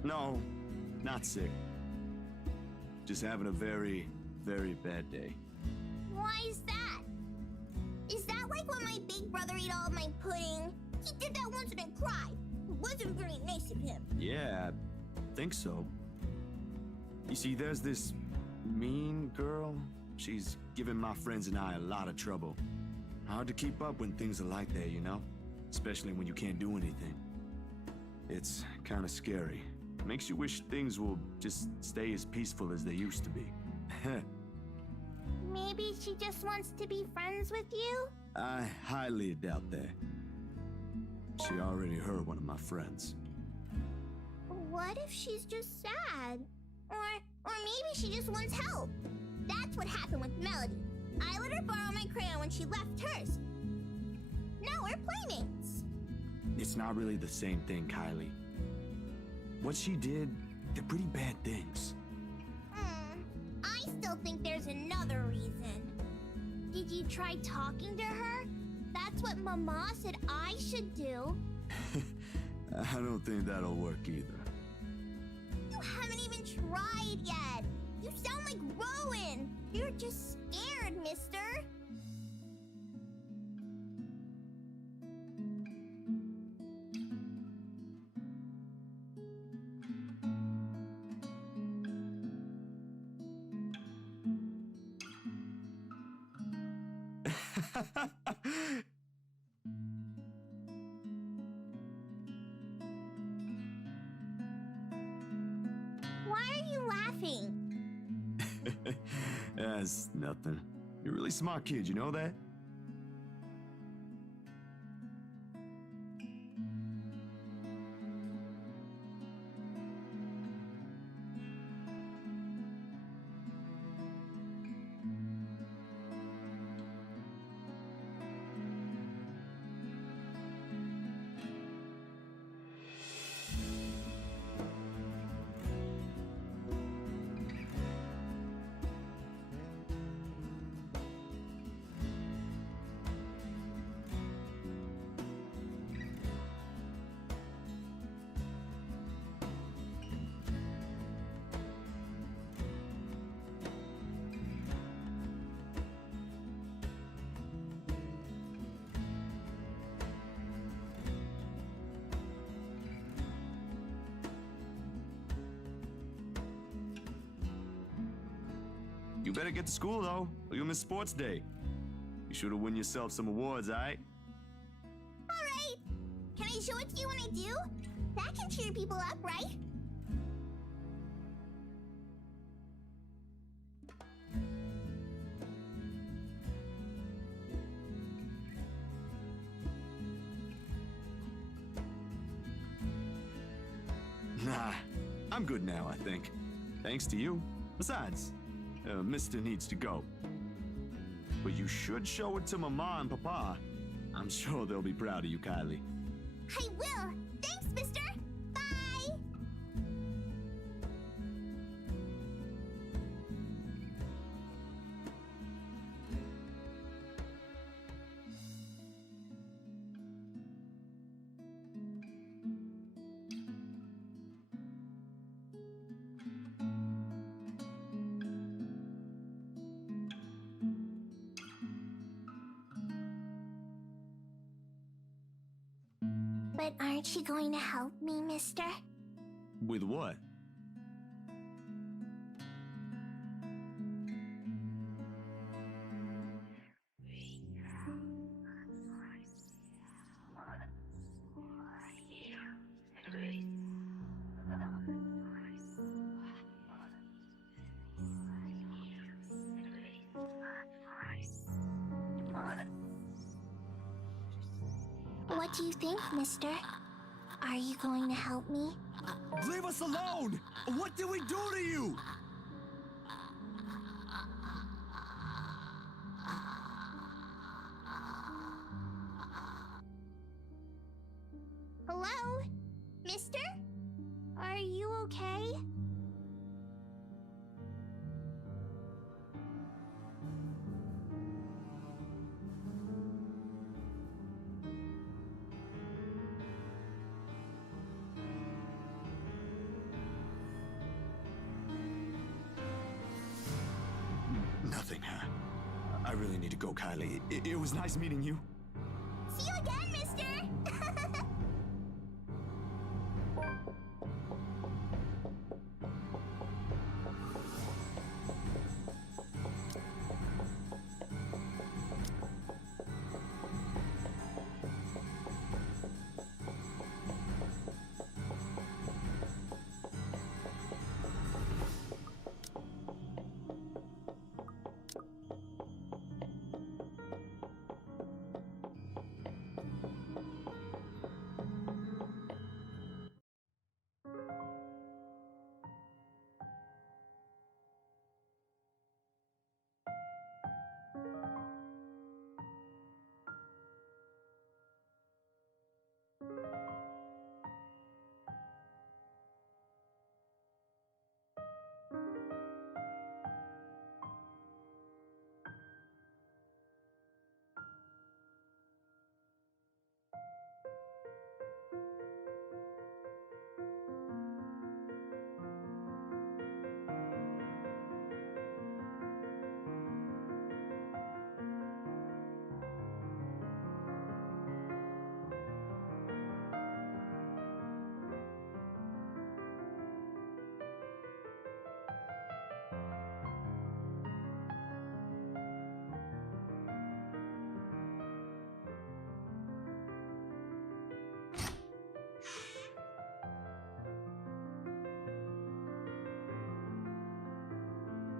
No, not sick. Just having a very, very bad day. Why is that? Is that like when my big brother ate all of my pudding? He did that once and then cried. It wasn't very nice of him. Yeah, I think so. You see, there's this mean girl. She's giving my friends and I a lot of trouble. Hard to keep up when things are like that, you know? Especially when you can't do anything. It's kind of scary. Makes you wish things will just stay as peaceful as they used to be. Maybe she just wants to be friends with you? I highly doubt that. She already hurt one of my friends. What if she's just sad? Or maybe she just wants help. That's what happened with Melody. I let her borrow my crayon when she left hers. Now we're playmates. It's not really the same thing, Kylie. What she did, they're pretty bad things. I still think there's another reason. Did you try talking to her? That's what Mama said I should do. I don't think that'll work either. You haven't even tried yet. You sound like Rowan. You're just scared, mister. Why are you laughing? That's nothing. You're a really smart kid, you know that? You better get to school, though, or you'll miss sports day. You should have won yourself some awards, alright? Alright! Can I show it to you when I do? That can cheer people up, right? Nah, I'm good now, I think. Thanks to you. Besides, Mister needs to go. But you should show it to Mama and Papa. I'm sure they'll be proud of you, Kylie. I will! Thanks, mister! Bye! But aren't you going to help me, mister? With what? What do you think, mister? Are you going to help me? Leave us alone! What did we do to you? Hello? Mister? Are you okay? Nothing, huh? I really need to go, Kylie. It was nice meeting you. See you again, mister!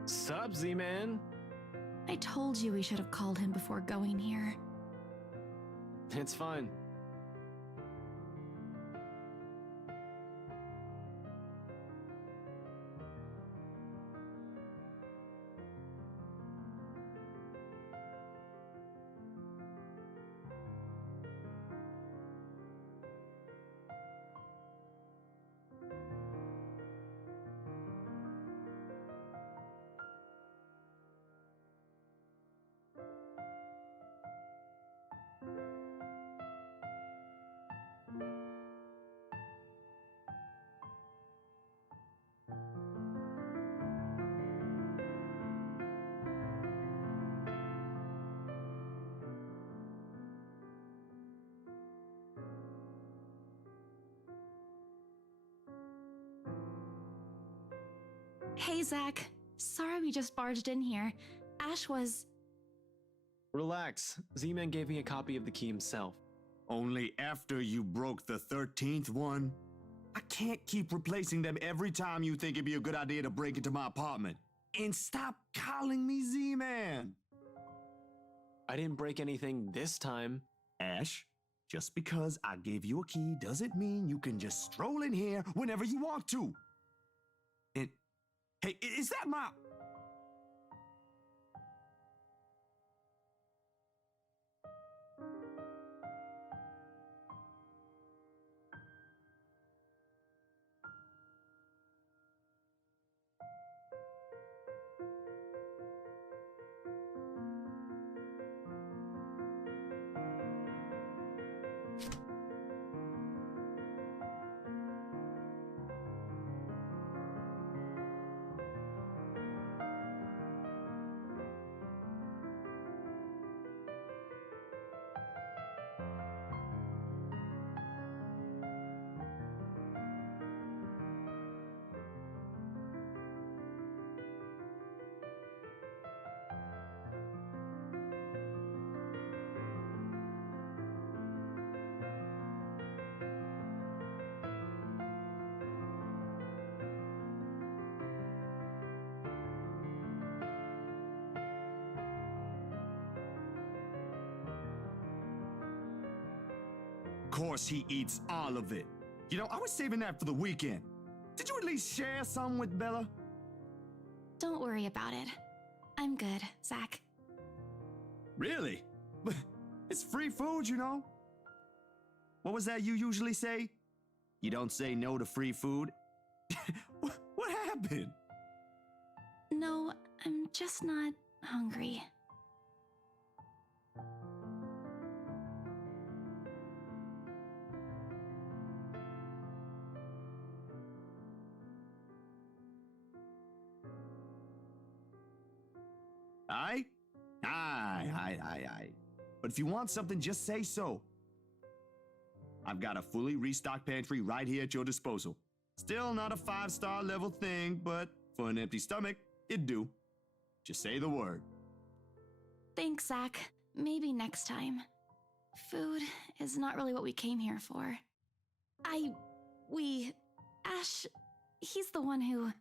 Sup, Z-Man? I told you we should have called him before going here. It's fine. Hey, Zach. Sorry we just barged in here. Ash was... Relax. Z-Man gave me a copy of the key himself. Only after you broke the 13th one? I can't keep replacing them every time you think it'd be a good idea to break into my apartment. And stop calling me Z-Man! I didn't break anything this time. Ash, just because I gave you a key doesn't mean you can just stroll in here whenever you want to. And, hey, is that my... Of course he eats all of it. You know, I was saving that for the weekend. Did you at least share some with Bella? Don't worry about it. I'm good, Zach. Really? But it's free food, you know? What was that you usually say? You don't say no to free food? What happened? No, I'm just not hungry. Aye. But if you want something, just say so. I've got a fully restocked pantry right here at your disposal. Still not a 5-star level thing, but for an empty stomach, it'd do. Just say the word. Thanks, Zach. Maybe next time. Food is not really what we came here for. Ash, he's the one who...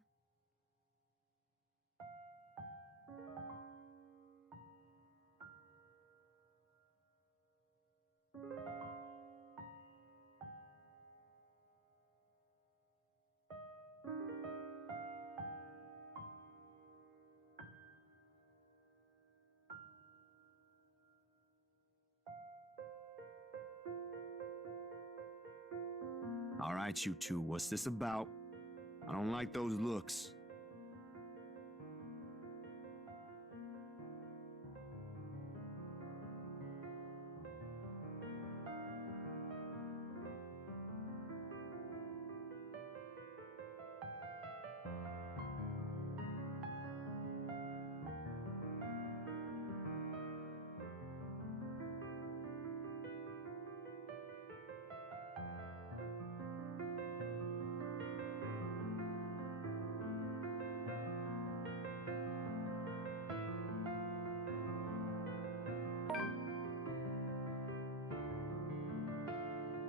All right, you two, what's this about? I don't like those looks.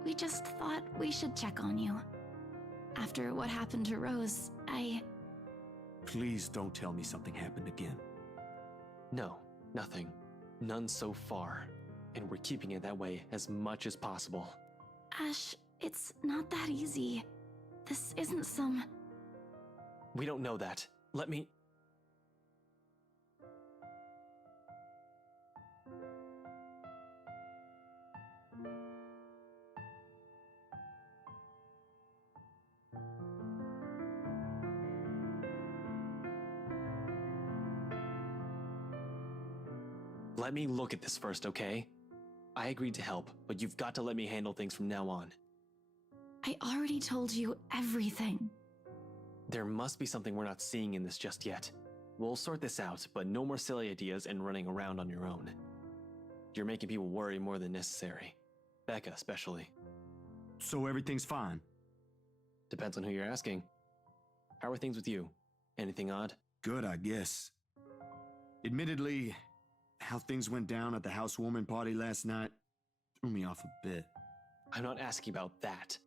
We just thought we should check on you. After what happened to Rose, Please don't tell me something happened again. No, nothing. None so far. And we're keeping it that way as much as possible. Ash, it's not that easy. This isn't some... We don't know that. Let me... Let me look at this first, okay? I agreed to help, but you've got to let me handle things from now on. I already told you everything. There must be something we're not seeing in this just yet. We'll sort this out, but no more silly ideas and running around on your own. You're making people worry more than necessary. Becca, especially. So everything's fine? Depends on who you're asking. How are things with you? Anything odd? Good, I guess. Admittedly, how things went down at the housewarming party last night threw me off a bit. I'm not asking about that.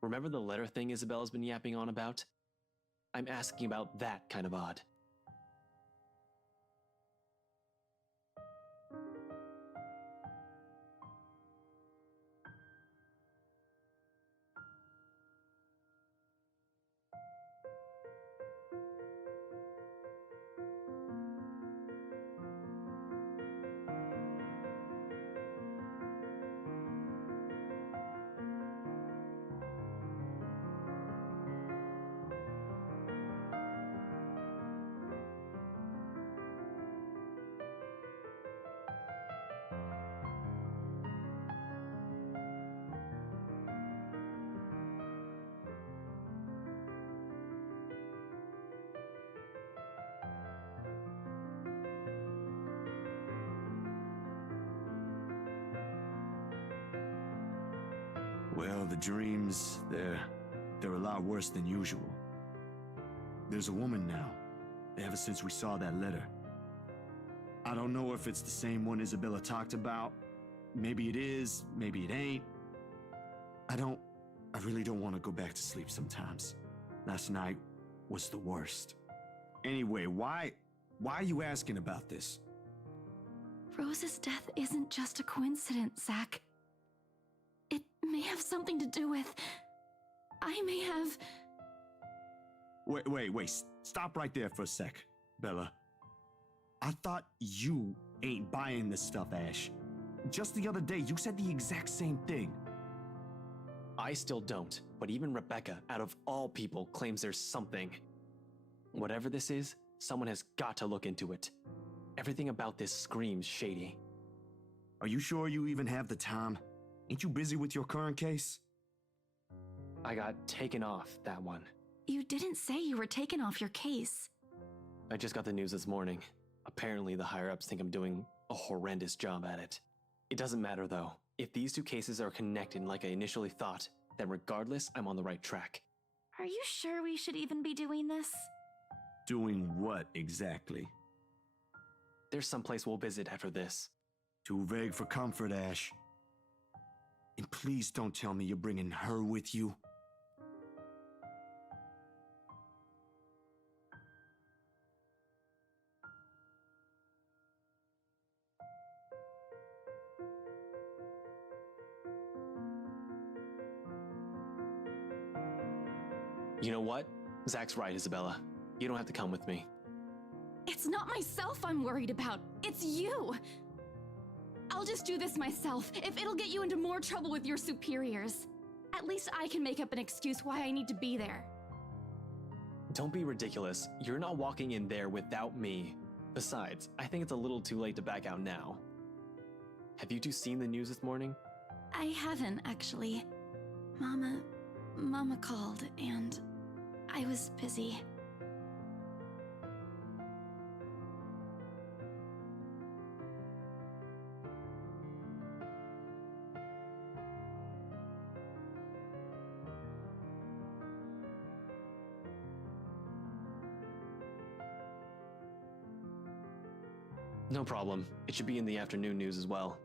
Remember the letter thing Isabella's been yapping on about? I'm asking about that kind of odd. Well, the dreams, they're a lot worse than usual. There's a woman now, ever since we saw that letter. I don't know if it's the same one Isabella talked about. Maybe it is, maybe it ain't. I really don't want to go back to sleep sometimes. Last night was the worst. Anyway, why are you asking about this? Rose's death isn't just a coincidence, Zach. It may have something to do with... I may have... Wait, stop right there for a sec, Bella. I thought you ain't buying this stuff, Ash. Just the other day, you said the exact same thing. I still don't, but even Rebecca, out of all people, claims there's something. Whatever this is, someone has got to look into it. Everything about this screams shady. Are you sure you even have the time? Ain't you busy with your current case? I got taken off that one. You didn't say you were taken off your case. I just got the news this morning. Apparently the higher-ups think I'm doing a horrendous job at it. It doesn't matter though. If these two cases are connected like I initially thought, then regardless, I'm on the right track. Are you sure we should even be doing this? Doing what exactly? There's someplace we'll visit after this. Too vague for comfort, Ash. And please don't tell me you're bringing her with you. You know what? Zach's right, Isabella. You don't have to come with me. It's not myself I'm worried about. It's you. I'll just do this myself, if it'll get you into more trouble with your superiors. At least I can make up an excuse why I need to be there. Don't be ridiculous. You're not walking in there without me. Besides, I think it's a little too late to back out now. Have you two seen the news this morning? I haven't, actually. Mama called, and I was busy. No problem. It should be in the afternoon news as well.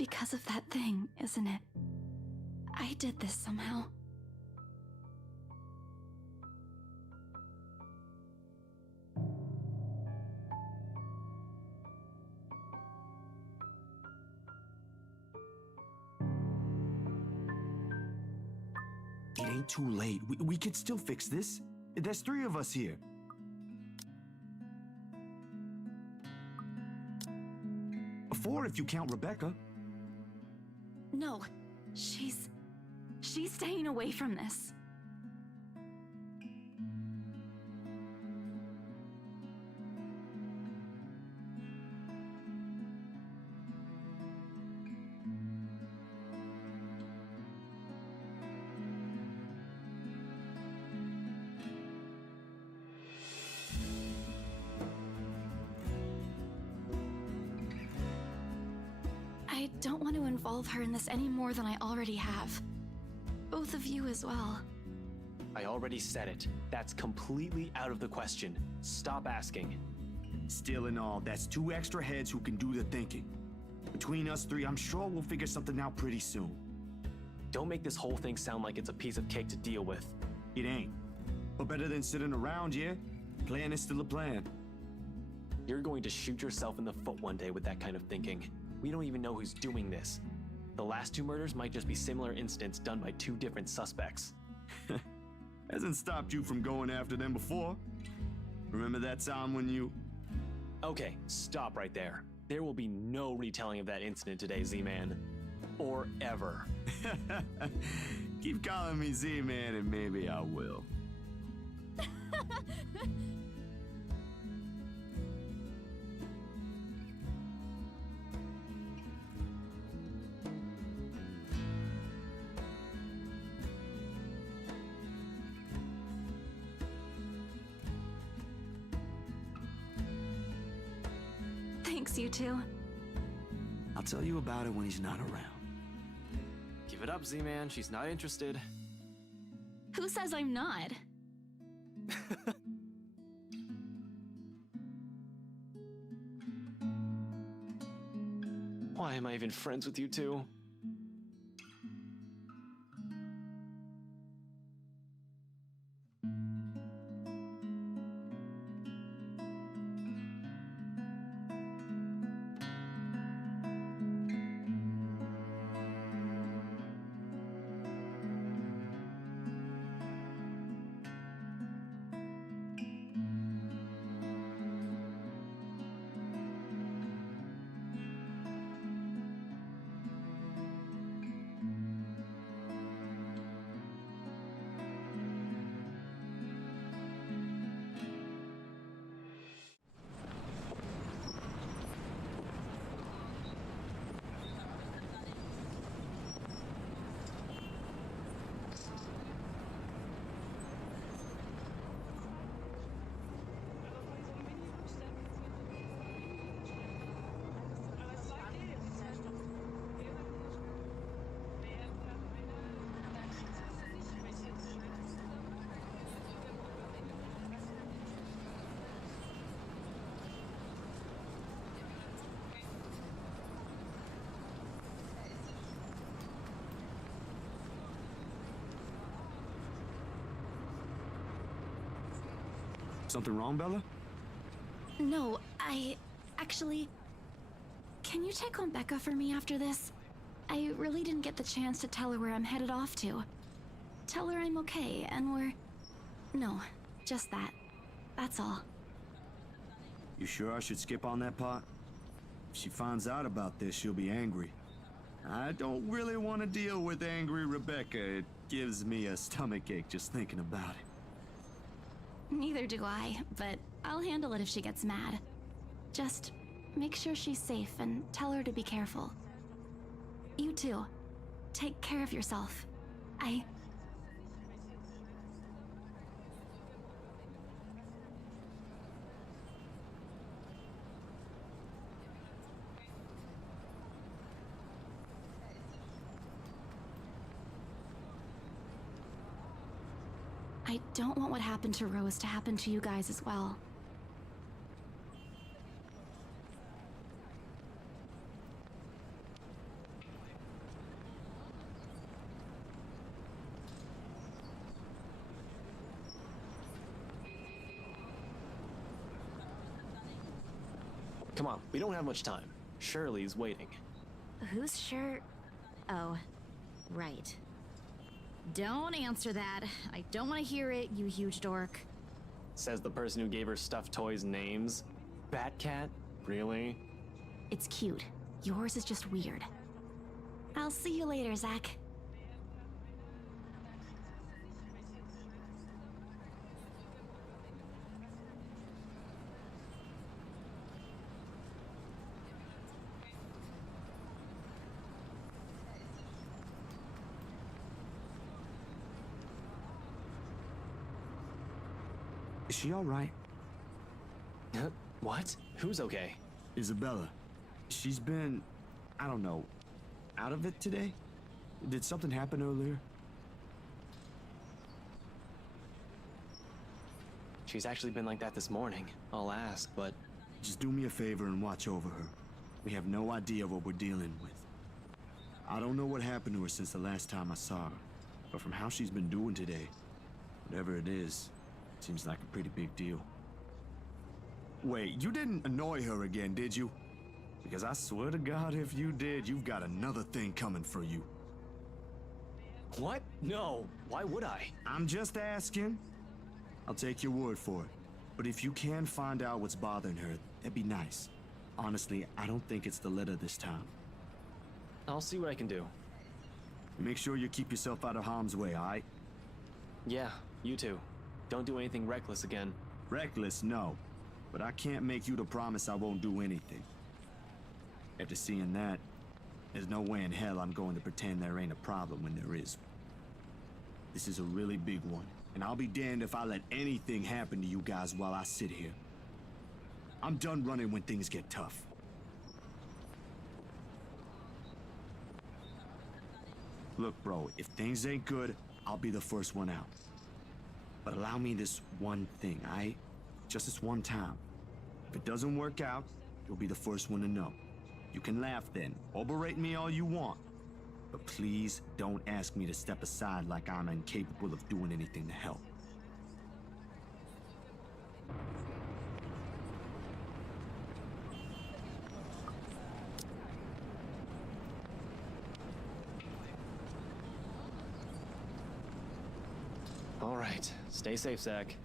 because of that thing, isn't it? I did this somehow. It ain't too late. We could still fix this. There's 3 of us here. Four if you count Rebecca. No, she's staying away from this. I don't want to involve her in this any more than I already have. Both of you as well. I already said it. That's completely out of the question. Stop asking. Still in all, that's 2 extra heads who can do the thinking. Between us 3, I'm sure we'll figure something out pretty soon. Don't make this whole thing sound like it's a piece of cake to deal with. It ain't. But better than sitting around, yeah? Plan is still a plan. You're going to shoot yourself in the foot one day with that kind of thinking. We don't even know who's doing this. The last 2 murders might just be similar incidents done by 2 different suspects. Hasn't stopped you from going after them before. Remember that time when you... Okay, stop right there. There will be no retelling of that incident today, Z-Man. Or ever. Keep calling me Z-Man and maybe I will. Thanks, you two. I'll tell you about it when he's not around. Give it up, Z-Man. She's not interested. Who says I'm not? Why am I even friends with you two? Something wrong, Bella? No, actually... Can you check on Becca for me after this? I really didn't get the chance to tell her where I'm headed off to. Tell her I'm okay, and we're... No, just that. That's all. You sure I should skip on that part? If she finds out about this, she'll be angry. I don't really want to deal with angry Rebecca. It gives me a stomachache just thinking about it. Neither do I, but I'll handle it if she gets mad. Just make sure she's safe and tell her to be careful. You too. Take care of yourself. I don't want what happened to Rose to happen to you guys as well. Come on, we don't have much time. Shirley's waiting. Who's sure? Oh, right. Don't answer that. I don't want to hear it, you huge dork. Says the person who gave her stuffed toys names. Batcat? Really? It's cute. Yours is just weird. I'll see you later, Zach. Is she all right? Huh? What? Who's okay? Isabella. She's been, I don't know, out of it today? Did something happen earlier? She's actually been like that this morning. I'll ask, but Just do me a favor and watch over her. We have no idea what we're dealing with. I don't know what happened to her since the last time I saw her, but from how she's been doing today, whatever it is, seems like a pretty big deal. Wait, you didn't annoy her again, did you? Because I swear to God, if you did, you've got another thing coming for you. what? No. Why would I? I'm just asking. I'll take your word for it. But if you can find out what's bothering her, that'd be nice. Honestly, I don't think it's the letter this time. I'll see what I can do. Make sure you keep yourself out of harm's way, alright? Yeah, you too. Don't do anything reckless again. Reckless, no. But I can't make you to promise I won't do anything. After seeing that, there's no way in hell I'm going to pretend there ain't a problem when there is. This is a really big one, and I'll be damned if I let anything happen to you guys while I sit here. I'm done running when things get tough. Look, bro, if things ain't good, I'll be the first one out. But allow me this one thing, aight? Just this one time. If it doesn't work out, you'll be the first one to know. You can laugh then, or berate me all you want. But please don't ask me to step aside like I'm incapable of doing anything to help. All right. Stay safe, Zach.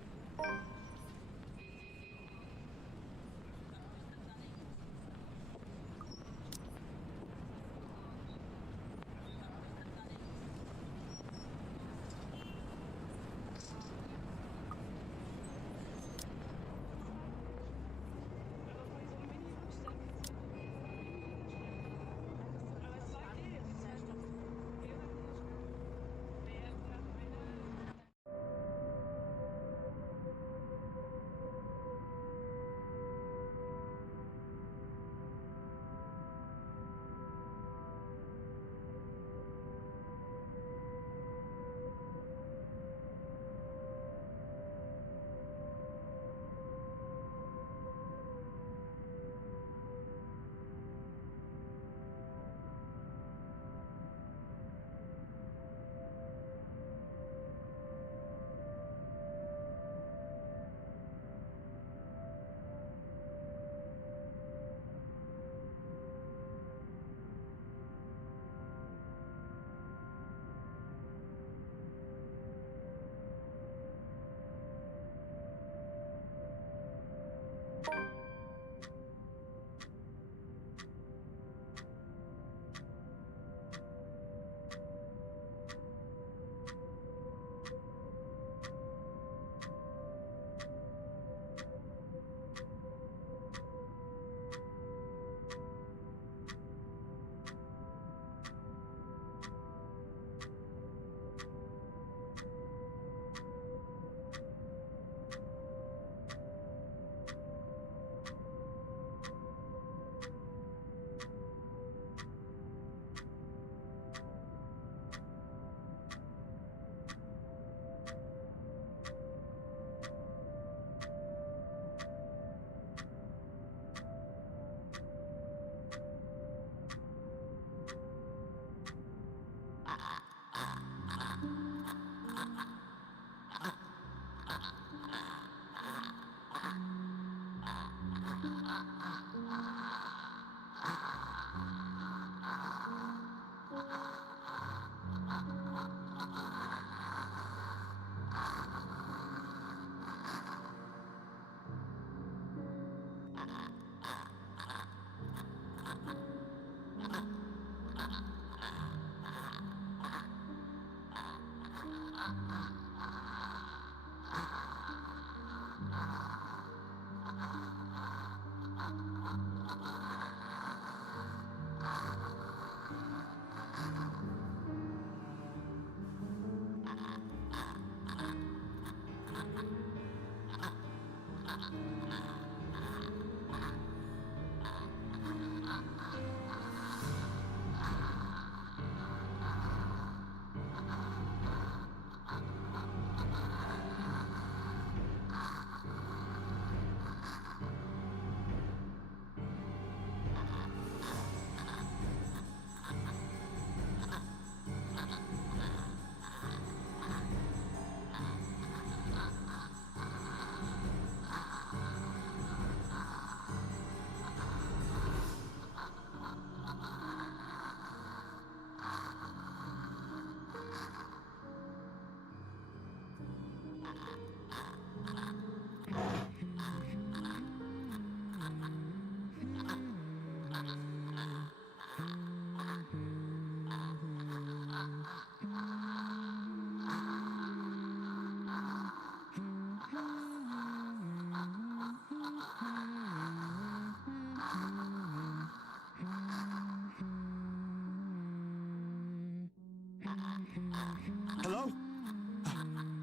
Hello?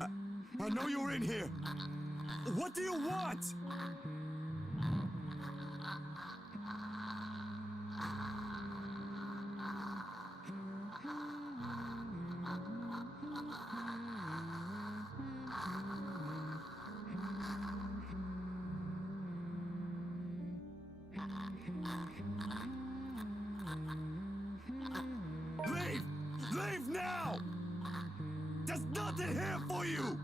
I know you're in here. What do you want? Leave! Leave now! There's nothing here for you!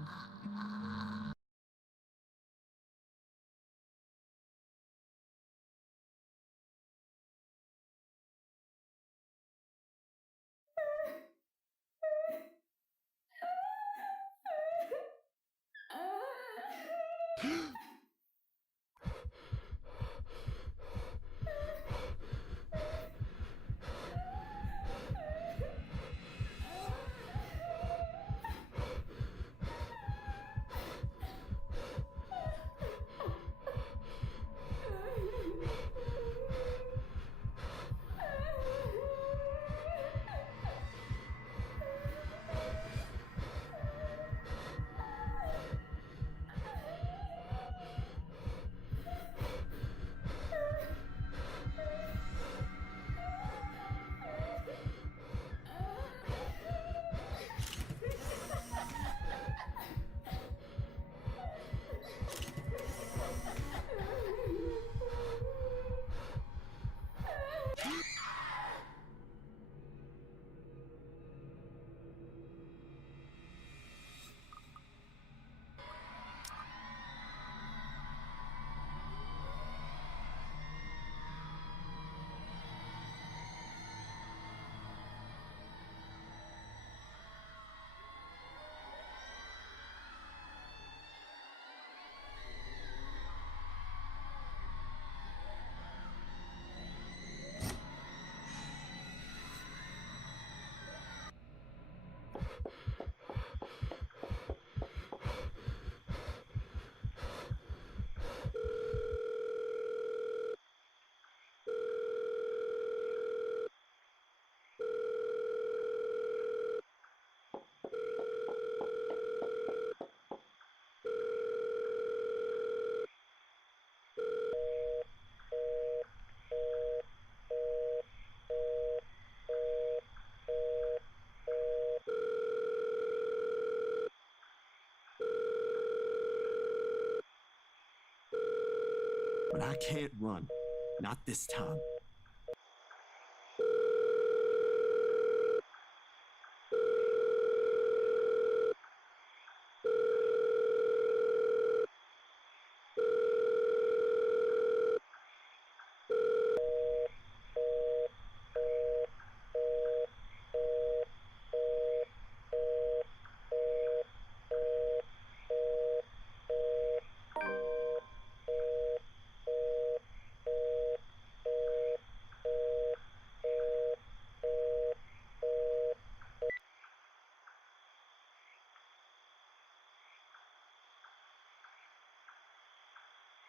But I can't run. Not this time.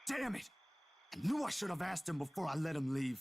Damn it! I knew I should have asked him before I let him leave.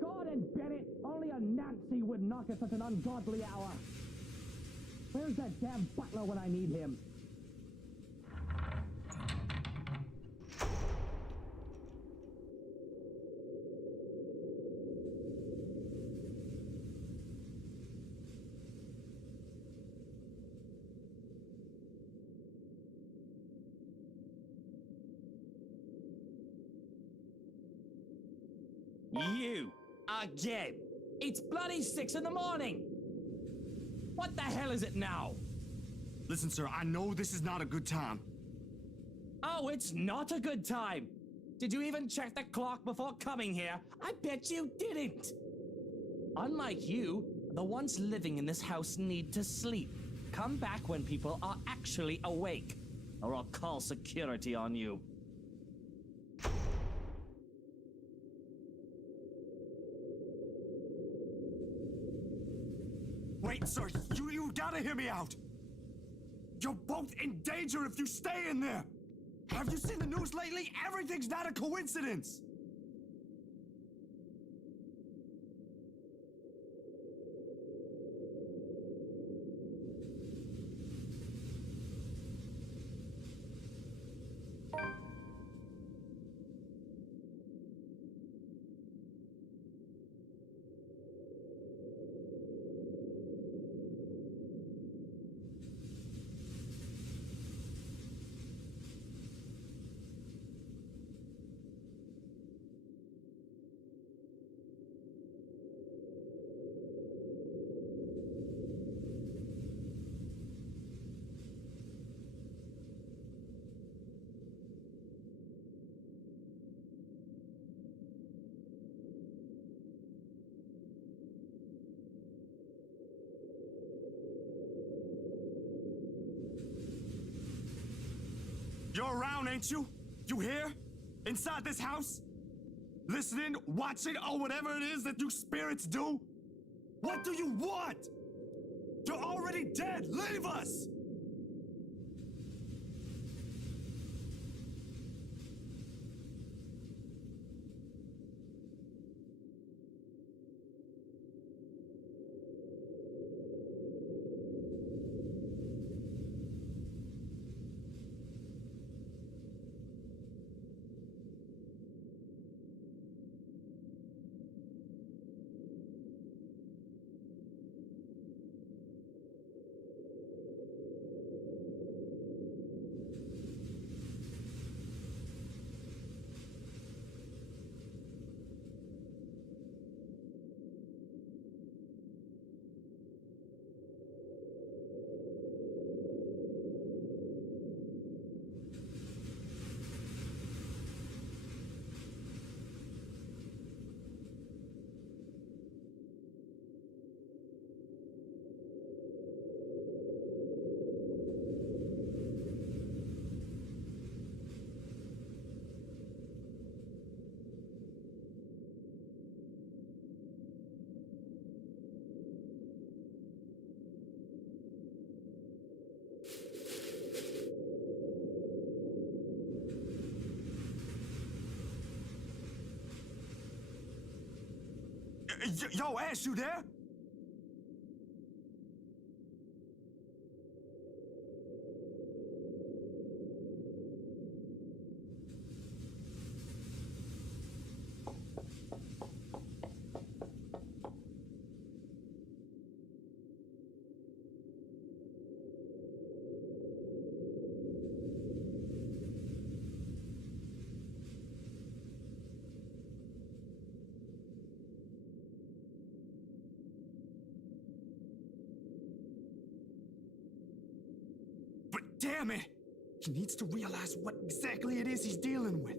Gordon Bennett! Only a Nancy would knock at such an ungodly hour. Where's that damn butler when I need him? You! Again! It's bloody 6 in the morning! What the hell is it now? Listen, sir, I know this is not a good time. Oh, it's not a good time! Did you even check the clock before coming here? I bet you didn't! Unlike you, the ones living in this house need to sleep. Come back when people are actually awake, or I'll call security on you. Wait, sir, you gotta hear me out. You're both in danger if you stay in there. Have you seen the news lately? Everything's not a coincidence. You're around, ain't you? You here? Inside this house? Listening, watching, or whatever it is that you spirits do? What do you want? You're already dead! Leave us! Yo, Ash, you there? But damn it! He needs to realize what exactly it is he's dealing with.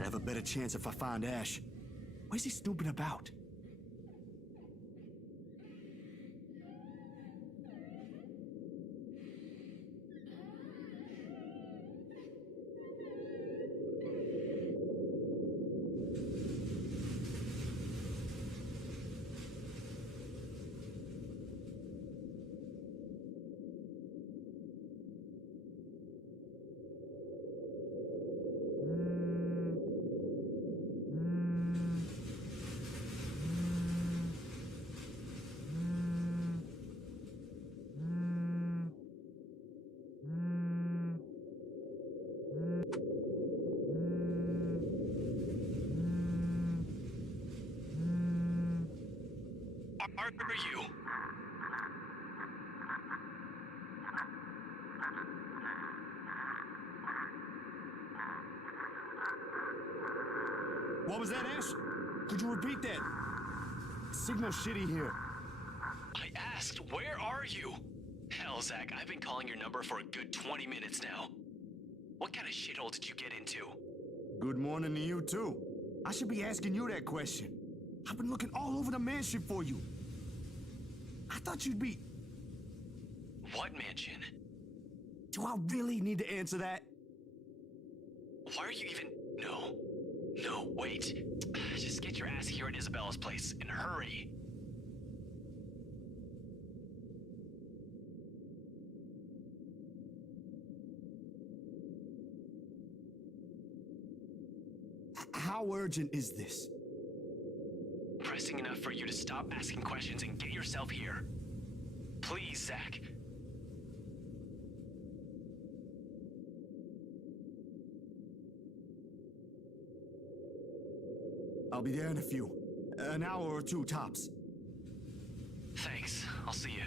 I have a better chance if I find Ash. Where's he snooping about? Are you? What was that, Ash? Could you repeat that? Signal shitty here. I asked, where are you? Hell, Zach, I've been calling your number for a good 20 minutes now. What kind of shithole did you get into? Good morning to you, too. I should be asking you that question. I've been looking all over the mansion for you. I thought you'd be... What mansion? Do I really need to answer that? Why are you even... No, wait. Just get your ass here at Isabella's place, and hurry. How urgent is this? Pressing enough for you to stop asking questions and get yourself here. Please, Zach. I'll be there in a few. An hour or two tops. Thanks. I'll see you.